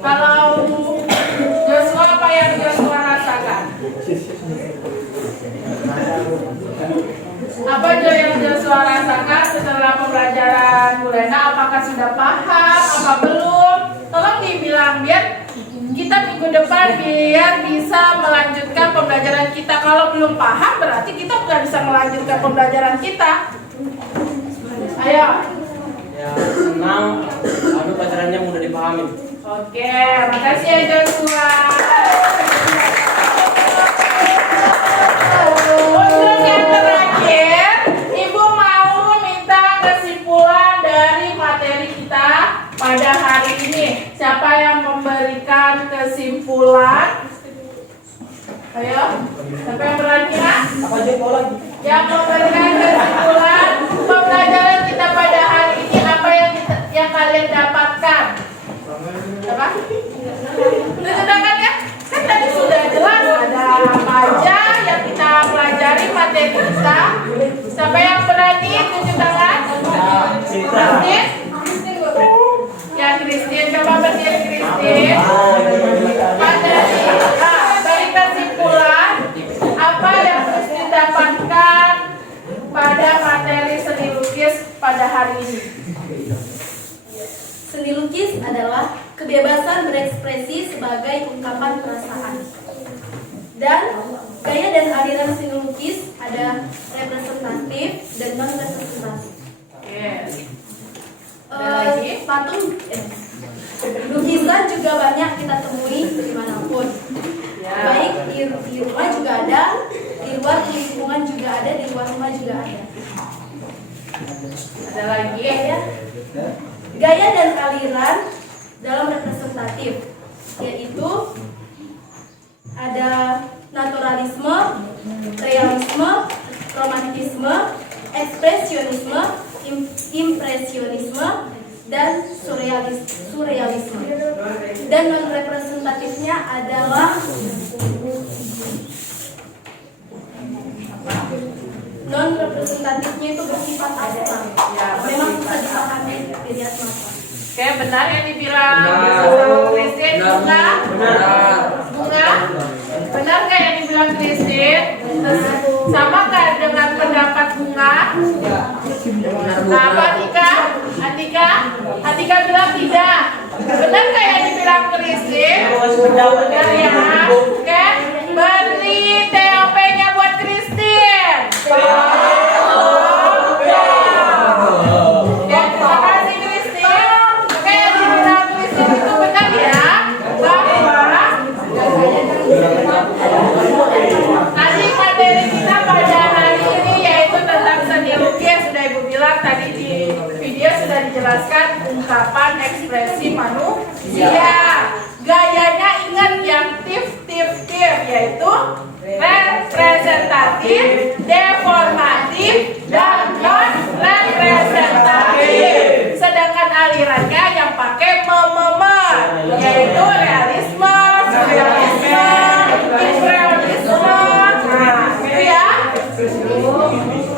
kalau Joshua apa yang Joshua rasakan? Apa yang Joshua rasakan setelah pembelajaran Bu Lena? Apakah sudah paham? Apa belum? Tolong dibilang biar kita minggu depan biar bisa melanjutkan pembelajaran kita. Kalau belum paham berarti kita nggak bisa melanjutkan pembelajaran kita. Ayo. Ya senang, lalu pelajarannya mudah dipahami. Oke, makasih ya Joshua. Untuk yang terakhir, Ibu mau minta kesimpulan dari materi kita pada hari ini. Siapa yang memberikan kesimpulan? Ayo, siapa yang berani ya? Yang memberikan kesimpulan pembelajaran kita pada hari ini, apa yang kalian dapatkan? Apa? Tunjuk tangan ya? Kan tadi sudah jelas ada apa aja yang kita pelajari materi kita. Siapa yang berani tunjuk tangan? Kristin? Ya Kristin, coba berdiri Kristin. Dari kesimpulan apa yang Kristin dapatkan pada materi seni lukis pada hari ini? Seni lukis adalah kebebasan berekspresi sebagai ungkapan perasaan. Dan gaya dan aliran seni lukis ada representatif dan non representatif. Yes. Ada lagi? Lukisan juga banyak kita temui dimanapun. Ya. Baik di rumah juga ada, di luar lingkungan juga ada, di luar rumah juga ada. Ada lagi? Ya. Gaya dan aliran dalam representatif, yaitu ada naturalisme, realisme, romantisme, ekspresionisme, impresionisme dan surrealisme. Dan non representatifnya adalah itu bersifat abstrak. Ya, Memang bisa dipahami dilihat mata. Oke, benar yang dibilang Christine? Bunga? Bunga? Benar nggak yang dibilang Christine? Sama nggak dengan pendapat Bunga? Nah, apa Atika bilang tidak. Benar nggak yang dibilang Christine? Benar ya. Oke, beri TOP-nya buat Christine. Terima kasih Christine. Oke, yang dibilang Christine itu benar ya. Bahwa tadi materi kita pada hari ini yaitu tentang seni lukis. Sudah Ibu bilang tadi di video sudah dijelaskan ungkapan ekspresi manusia. Gayanya ingat yang tif yaitu representatif, deformatif, dan non representatif. Sedangkan alirannya yang pakai yaitu realisme, surrealisme, impressionisme, itu ya.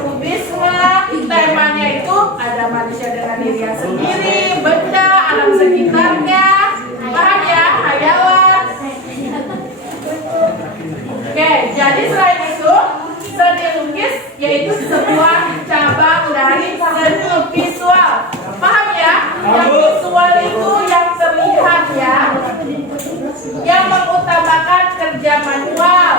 Kubisme, temanya itu ada manusia dengan dirinya sendiri, benda, alam sekitarnya, paham ya, hayalan. Oke, jadi selain itu seni lukis yaitu sebuah cabang dari seni visual. Paham ya? Yang visual itu yang terlihat ya, yang mengutamakan kerja manual.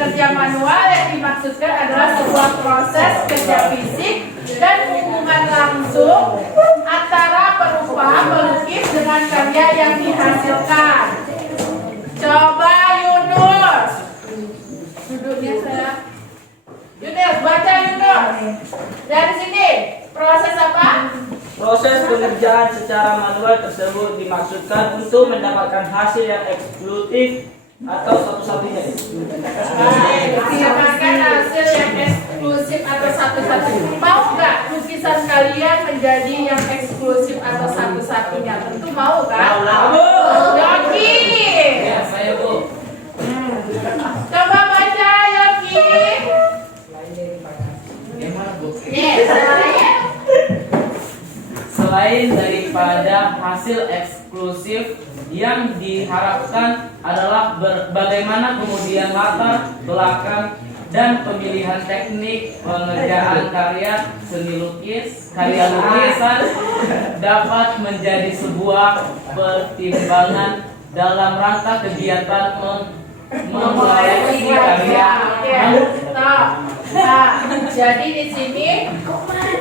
Kerja manual yang dimaksudkan adalah sebuah proses kerja fisik dan hubungan langsung antara perupa pelukis dengan karya yang dihasilkan. Coba Yunus, duduknya saya. Yunus, baca Yunus. Dari sini, proses apa? Proses pengerjaan secara manual tersebut dimaksudkan untuk mendapatkan hasil yang eksklusif atau satu-satunya. Baik, mendapatkan hasil yang eksklusif atau satu-satunya. Mau nggak lukisan kalian menjadi yang eksklusif atau satu-satunya? Tentu mau kan? Mau. Yogi. Ya, saya Bu. Coba baca Yogi. Gimana Bu? Selain Selain daripada hasil eksklusif yang diharapkan adalah bagaimana kemudian latar belakang dan pemilihan teknik pengerjaan karya seni karya lukisan dapat menjadi sebuah pertimbangan dalam rangka kegiatan mengoleksi karya. Nah, jadi di sini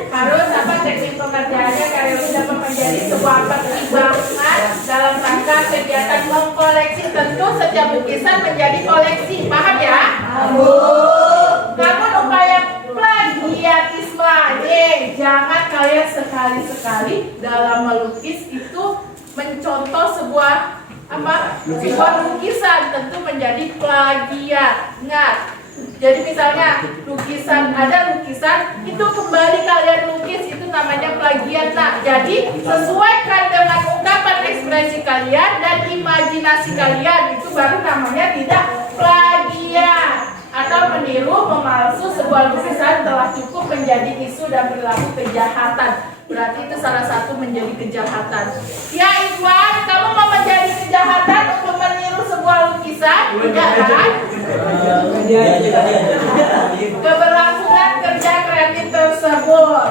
harus apa teknik pengerjaannya karya lukisan dapat menjadi sebuah pertimbangan dalam rangka kegiatan mengkoleksi. Tentu setiap lukisan menjadi koleksi, paham ya? Namun upaya plagiatisme, jangan kalian sekali-sekali dalam melukis itu mencontoh sebuah sebuah lukisan, tentu menjadi plagiat. Ingat. Jadi misalnya ada lukisan itu kembali kalian lukis, itu namanya plagiat. Nah, jadi sesuaikan dengan ungkapan ekspresi kalian dan imajinasi kalian, itu baru namanya tidak plagiat. Atau meniru, memalsu sebuah lukisan telah cukup menjadi isu dan perilaku kejahatan. Berarti itu salah satu menjadi kejahatan. Ya Iwan, kamu mau menjadi kejahatan untuk meniru sebuah lukisan? Tidak kan? Keberlangsungan kerja kreatif tersebut.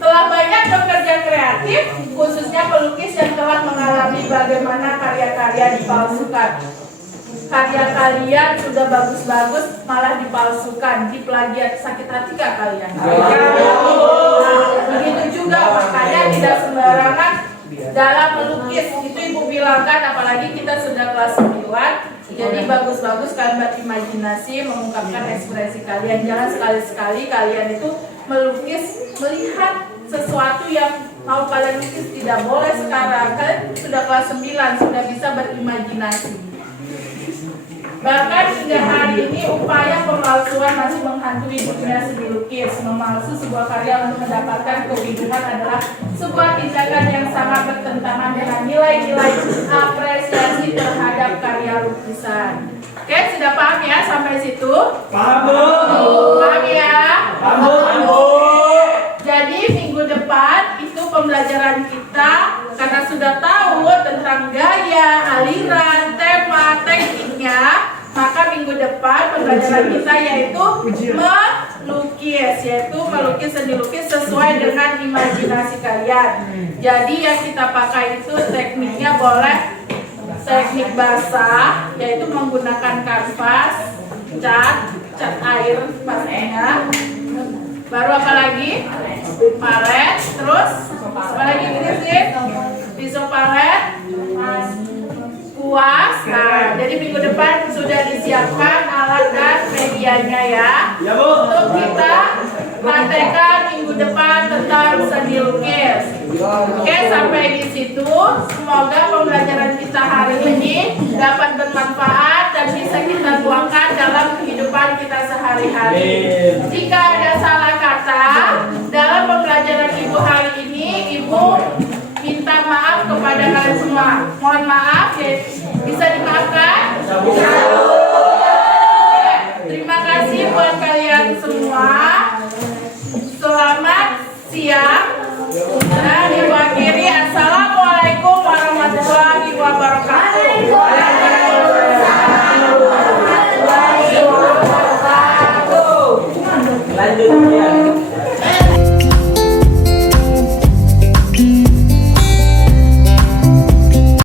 Telah banyak pekerja kreatif, khususnya pelukis yang telah mengalami bagaimana karya-karya dipalsukan. Karya kalian sudah bagus-bagus malah dipalsukan, diplagiat. Sakit hati gak kalian? Begitu juga, makanya tidak sembarangan dalam melukis. Itu Ibu bilangkan, apalagi kita sudah kelas 9. Jadi bagus-bagus kalian berimajinasi, mengungkapkan ekspresi kalian. Jangan sekali-sekali kalian itu melukis, melihat sesuatu yang mau kalian lukis. Tidak boleh sekarang. Kalian sudah kelas 9, sudah bisa berimajinasi. Bahkan hingga hari ini upaya pemalsuan masih menghantui dunia seni lukis. Memalsu sebuah karya untuk mendapatkan keuntungan adalah sebuah tindakan yang sangat bertentangan dengan nilai-nilai apresiasi terhadap karya lukisan. Oke, sudah paham ya sampai situ? Paham, Bu? Paham ya? Paham, Bu? Jadi minggu depan itu pembelajaran kita karena sudah tahu tentang gaya, aliran, tema, tekniknya, maka minggu depan pembelajaran kita yaitu melukis seni lukis sesuai dengan imajinasi kalian. Jadi yang kita pakai itu tekniknya boleh teknik basah, yaitu menggunakan kanvas, cat air pastinya. Baru apa lagi? Palet, terus apa lagi sih? Pisau palet, kuas. Nah, jadi minggu depan sudah disiapkan alat dan medianya ya. Ya, Bu. Untuk kita praktekkan minggu depan tentang seni lukis. Oke, sampai di situ. Semoga pembelajaran kita hari ini dapat bermanfaat dan bisa kita tuangkan dalam kehidupan kita sehari-hari. Jika ada salah kata dalam pembelajaran Ibu hari ini, Ibu minta maaf kepada kalian semua. Mohon maaf, ya. Bisa dimaafkan? Oke, terima kasih buat kalian semua. Selamat siang.